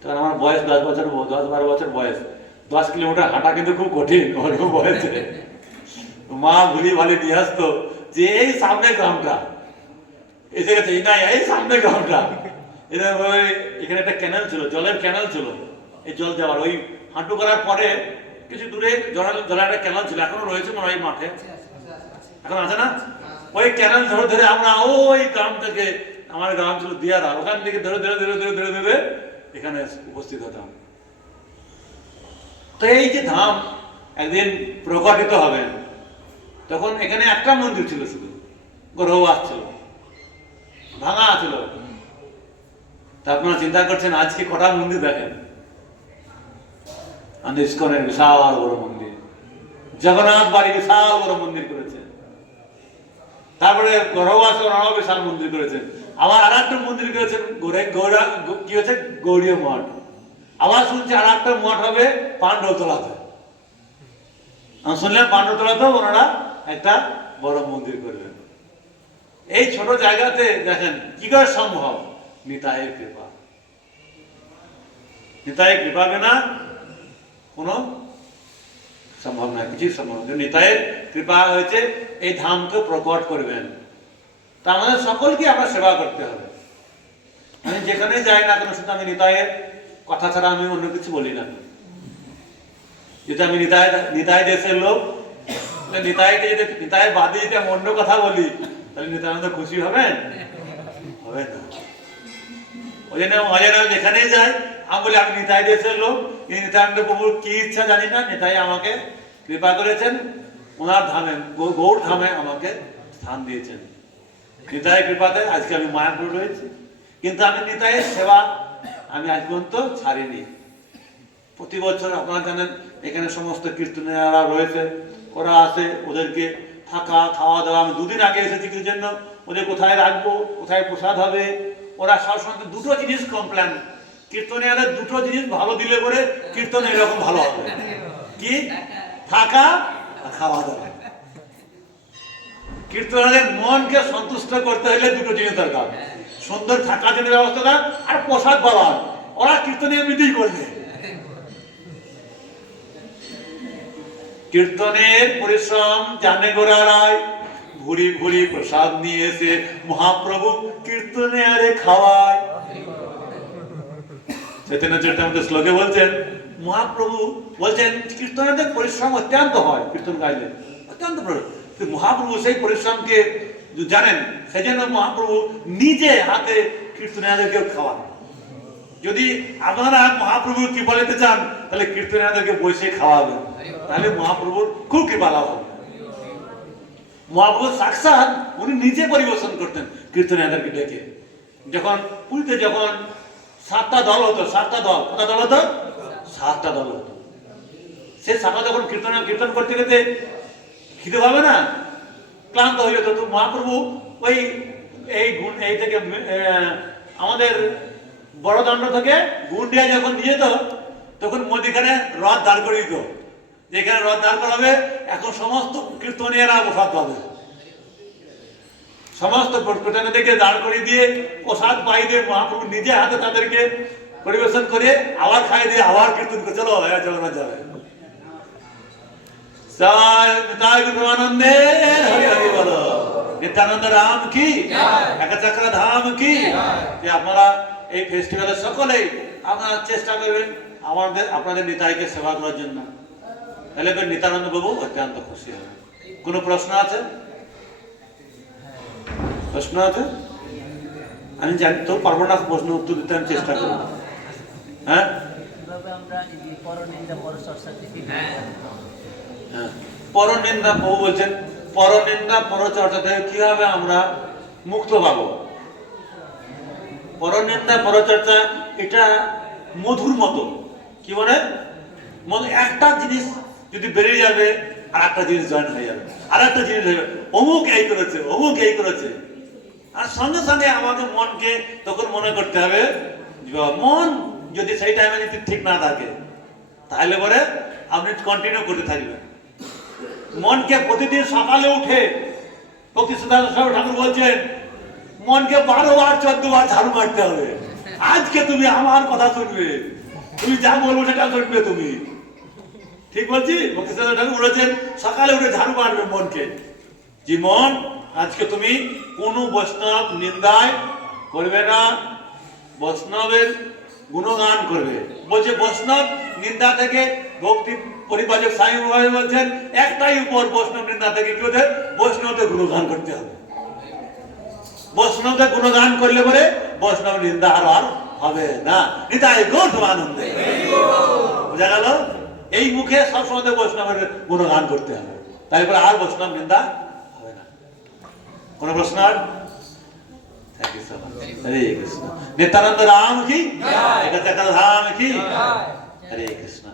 তখন আমার বয়স 10-12 বছর বয়স। 10 কিলোমিটার হাঁটা কিন্তু খুব কঠিন ওরকম বয়সে। মা ভুলি ভালি নিয়ে আসতো যে এই সামনে গ্রামটা এসে গেছে, এই সামনে গ্রামটা। এখানে একটা ক্যানেল ছিল, জলের ক্যানেল ছিল, এই জল যাওয়ার ওই হাঁটু করার পরে কিছু দূরে জলের একটা ক্যানেল ছিল, এখনো রয়েছে মনে হয় মাঠে, এখন আছে না? ওই ক্যানেল ধরে ধরে আমরা ওই গ্রাম থেকে, আমার গ্রাম ছিল দিয়ারা, ওখান থেকে ধরে ধরে ধরে ধরে ধরে ধরে এখানে উপস্থিত হতাম। তো এই যে ধাম একদিন প্রকটিত হবে, তখন এখানে একটা মন্দির ছিল শুধু, গর্ভবাস ছিল, ভাঙা ছিল। তা আপনারা চিন্তা করছেন আজকে কটা মন্দির দেখেন। ইস্কনের বিশাল বড় মন্দির, জগন্নাথ বাড়ি বিশাল বড় মন্দির করেছে, তারপরে গর্ভবাস ওনারাও বিশাল মন্দির করেছেন। আবার আর একটা মন্দির করেছেন কি হচ্ছে গৌড়ীয় মঠ। আবার শুনছি আর একটা মঠ হবে পাণ্ডবতলাতে। আমি শুনলাম পাণ্ডবতলাতেও ওনারা একটা বড় মন্দির করবেন। এই ছোট জায়গাতে দেখেন কি করে সম্ভব? নিতাইয়ের কৃপা। নিতাইয়ের কৃপা বিনা কোনো সম্ভব নয়, কিছুই সম্ভব নয়। নিতাইয়ের কৃপা হয়েছে এই ধামকে প্রকট করবেন। তা আমাদের সকলকে আমরা সেবা করতে হবে। আমি যেখানে যাই না কেন শুধু আমি নিতাইয়ের কথা ছাড়া আমি অন্য কিছু বলি না। যদি আমি নিতাই দেশের লোক, নিতাইকে যদি নিতাই বাদে যদি আমি অন্য কথা বলি তাহলে নিতানন্দ খুশি হবেন? হবে না। ওই জন্য যেখানেই যাই আমি বলি আমি নিতাই দেশের লোক, নিতানন্দ প্রভুর কি ইচ্ছা জানি না, নিতাই আমাকে কৃপা করেছেন, ওনার ধামে গৌড় ধামে আমাকে স্থান দিয়েছেন। নিতাইয়ের কৃপাতে আজকে আমি মায়াপুর রয়েছি, কিন্তু আমি নিতাইয়ের সেবা আমি আজ পর্যন্ত ছাড়িনি। প্রতি বছর আপনারা জানেন এখানে সমস্ত কীর্তনীয়রা রয়েছে, ওরা আসে, ওদেরকে থাকা খাওয়া দাওয়া, আমি 2 দিন আগে এসেছি কিছু জন্য, ওদের কোথায় রাখবো, কোথায় প্রসাদ হবে, ওরা সবসময় 2টো জিনিস কমপ্লেন, কীর্তনীয়দের 2টো জিনিস ভালো দিলে করে কীর্তন এরকম ভালো হবে। কি? থাকা আর খাওয়া দাওয়া। কীর্তনের মনকে সন্তুষ্ট করতে হলে দুটো জিনিস দরকার, সুন্দর থাকার জন্য ব্যবস্থা আর প্রসাদ পাওয়া। ওরা কীর্তনে এমনিতেই করবে। কীর্তনের পরিশ্রম জানে গোরা রায়, ভুরি ভুরি প্রসাদ নিয়ে এসে মহাপ্রভু কীর্তনে আরে খাওয়ায়। চৈতন্য চরিতামৃত শ্লোকে বলছেন, মহাপ্রভু বলছেন কীর্তনের পরিশ্রম অত্যন্ত হয়, কীর্তন গাইলে অত্যন্ত মহাপ্রভু সেই পরিশ্রমকে জানেন, সেই জন্য মহাপ্রভু নিজে হাতে কীর্তনীয়দেরকে খাওয়ান। যদি আপনারা মহাপ্রভুর কৃপা নিতে চান তাহলে কীর্তনীয়দেরকে বসে খাওয়াবেন, তাহলে মহাপ্রভুর খুব কৃপা লাভ হবে। মহাপ্রভু সাক্ষাৎ উনি নিজে পরিবেশন করতেন কীর্তনীয়দেরকে ডেকে। যখন পুরীতে যখন 7টা দল হতো, 7টা দল, কটা দল হতো? 7টা দল হতো। সে 7টা যখন কীর্তন করতে গেতে খিদে পাবে না, ক্লান্ত হয়ে যেত, তো মহাপ্রভু ওই এই থেকে আমাদের বড়দণ্ড থেকে গুন্ডিয়া যখন নিয়ে যেত, তখন মধ্যখানে রথ দাঁড় করে দিত। যেখানে রথ দাঁড় করাবে, এখন সমস্ত কীর্তনীয়রা প্রসাদ পাবে। সমস্ত কীর্তনীয়দেরকে দাঁড় করে দিয়ে প্রসাদ পাই দিয়ে মহাপ্রভু নিজে হাতে তাদেরকে পরিবেশন করে আবার খাই দিয়ে আবার কীর্তন করে চলো জগন্নাথ যাবে। নিত্যানন্দ রাম কি, একাচক্র ধাম কি। আপনারা এই ফেস্টিভ্যালে সকলেই আপনারা চেষ্টা করবেন আপনাদের নিতাইকে সেবা করার জন্য, তাহলে নিত্যানন্দ বাবু অত্যন্ত খুশি হবে। কোনো প্রশ্ন আছে? প্রশ্ন আছে? আমি জানি তো পারবো না প্রশ্ন উত্তর দিতে, আমি চেষ্টা করবো। হ্যাঁ, পরনিন্দা প্রভু বলছেন, পরনিন্দা পরচর্চা থেকে কিভাবে আমরা মুক্ত পাবো। পরনিন্দা পরচর্চা এটা মধুর মতো, কি বলে, একটা জিনিস যদি বেরিয়ে যাবে আর একটা জিনিস জয়েন হয়ে যাবে, আর একটা জিনিস হয়ে যাবে, অমুক এই করেছে, অমুক এই করেছে। আর সঙ্গে সঙ্গে আমাকে মনকে তখন মনে করতে হবে, মন যদি সেই টাইমে যদি ঠিক না থাকে তাহলে পরে আপনি কন্টিনিউ করতে থাকবেন। মনকে প্রতিদিন সকালে উঠে ভক্তি সিদ্ধান্ত ঠাকুর বলছেন, মনকে 12 বার 14 বার ঝাড়ু মারতে হবে। আজকে তুমি আমার কথা শুনবে, তুমি যা বলবো সেটা শুনবে তুমি। ঠিক বলছি? ভক্তি সিদ্ধান্ত ঠাকুর বলেছেন সকালে উঠে ঝাড়ু মারবে মনকে, যে মন আজকে তুমি কোনো বৈষ্ণব নিন্দায় করবে না, বৈষ্ণবের গুণগান করবে। বলছে বৈষ্ণব নিন্দা থেকে ভক্তি পরিবারের স্বামী বাবা বলছেন একটাই উপর, বৈষ্ণব নিন্দা থেকে কি হতে, বৈষ্ণবদের গুণগান করতে হবে। বৈষ্ণবদের গুণগান করলে পরে বৈষ্ণব নিন্দা আর হবে না। নিতাই গৌর আনন্দে, বোঝা গেল? এই মুখে সবসময় বৈষ্ণবের গুণগান করতে হবে, তারপরে আর বৈষ্ণব নিন্দা হবে না। কোন প্রশ্ন? হরে কৃষ্ণ। নিত্যানন্দ রাম কি, একাচক্র ধাম কি। হরে কৃষ্ণ।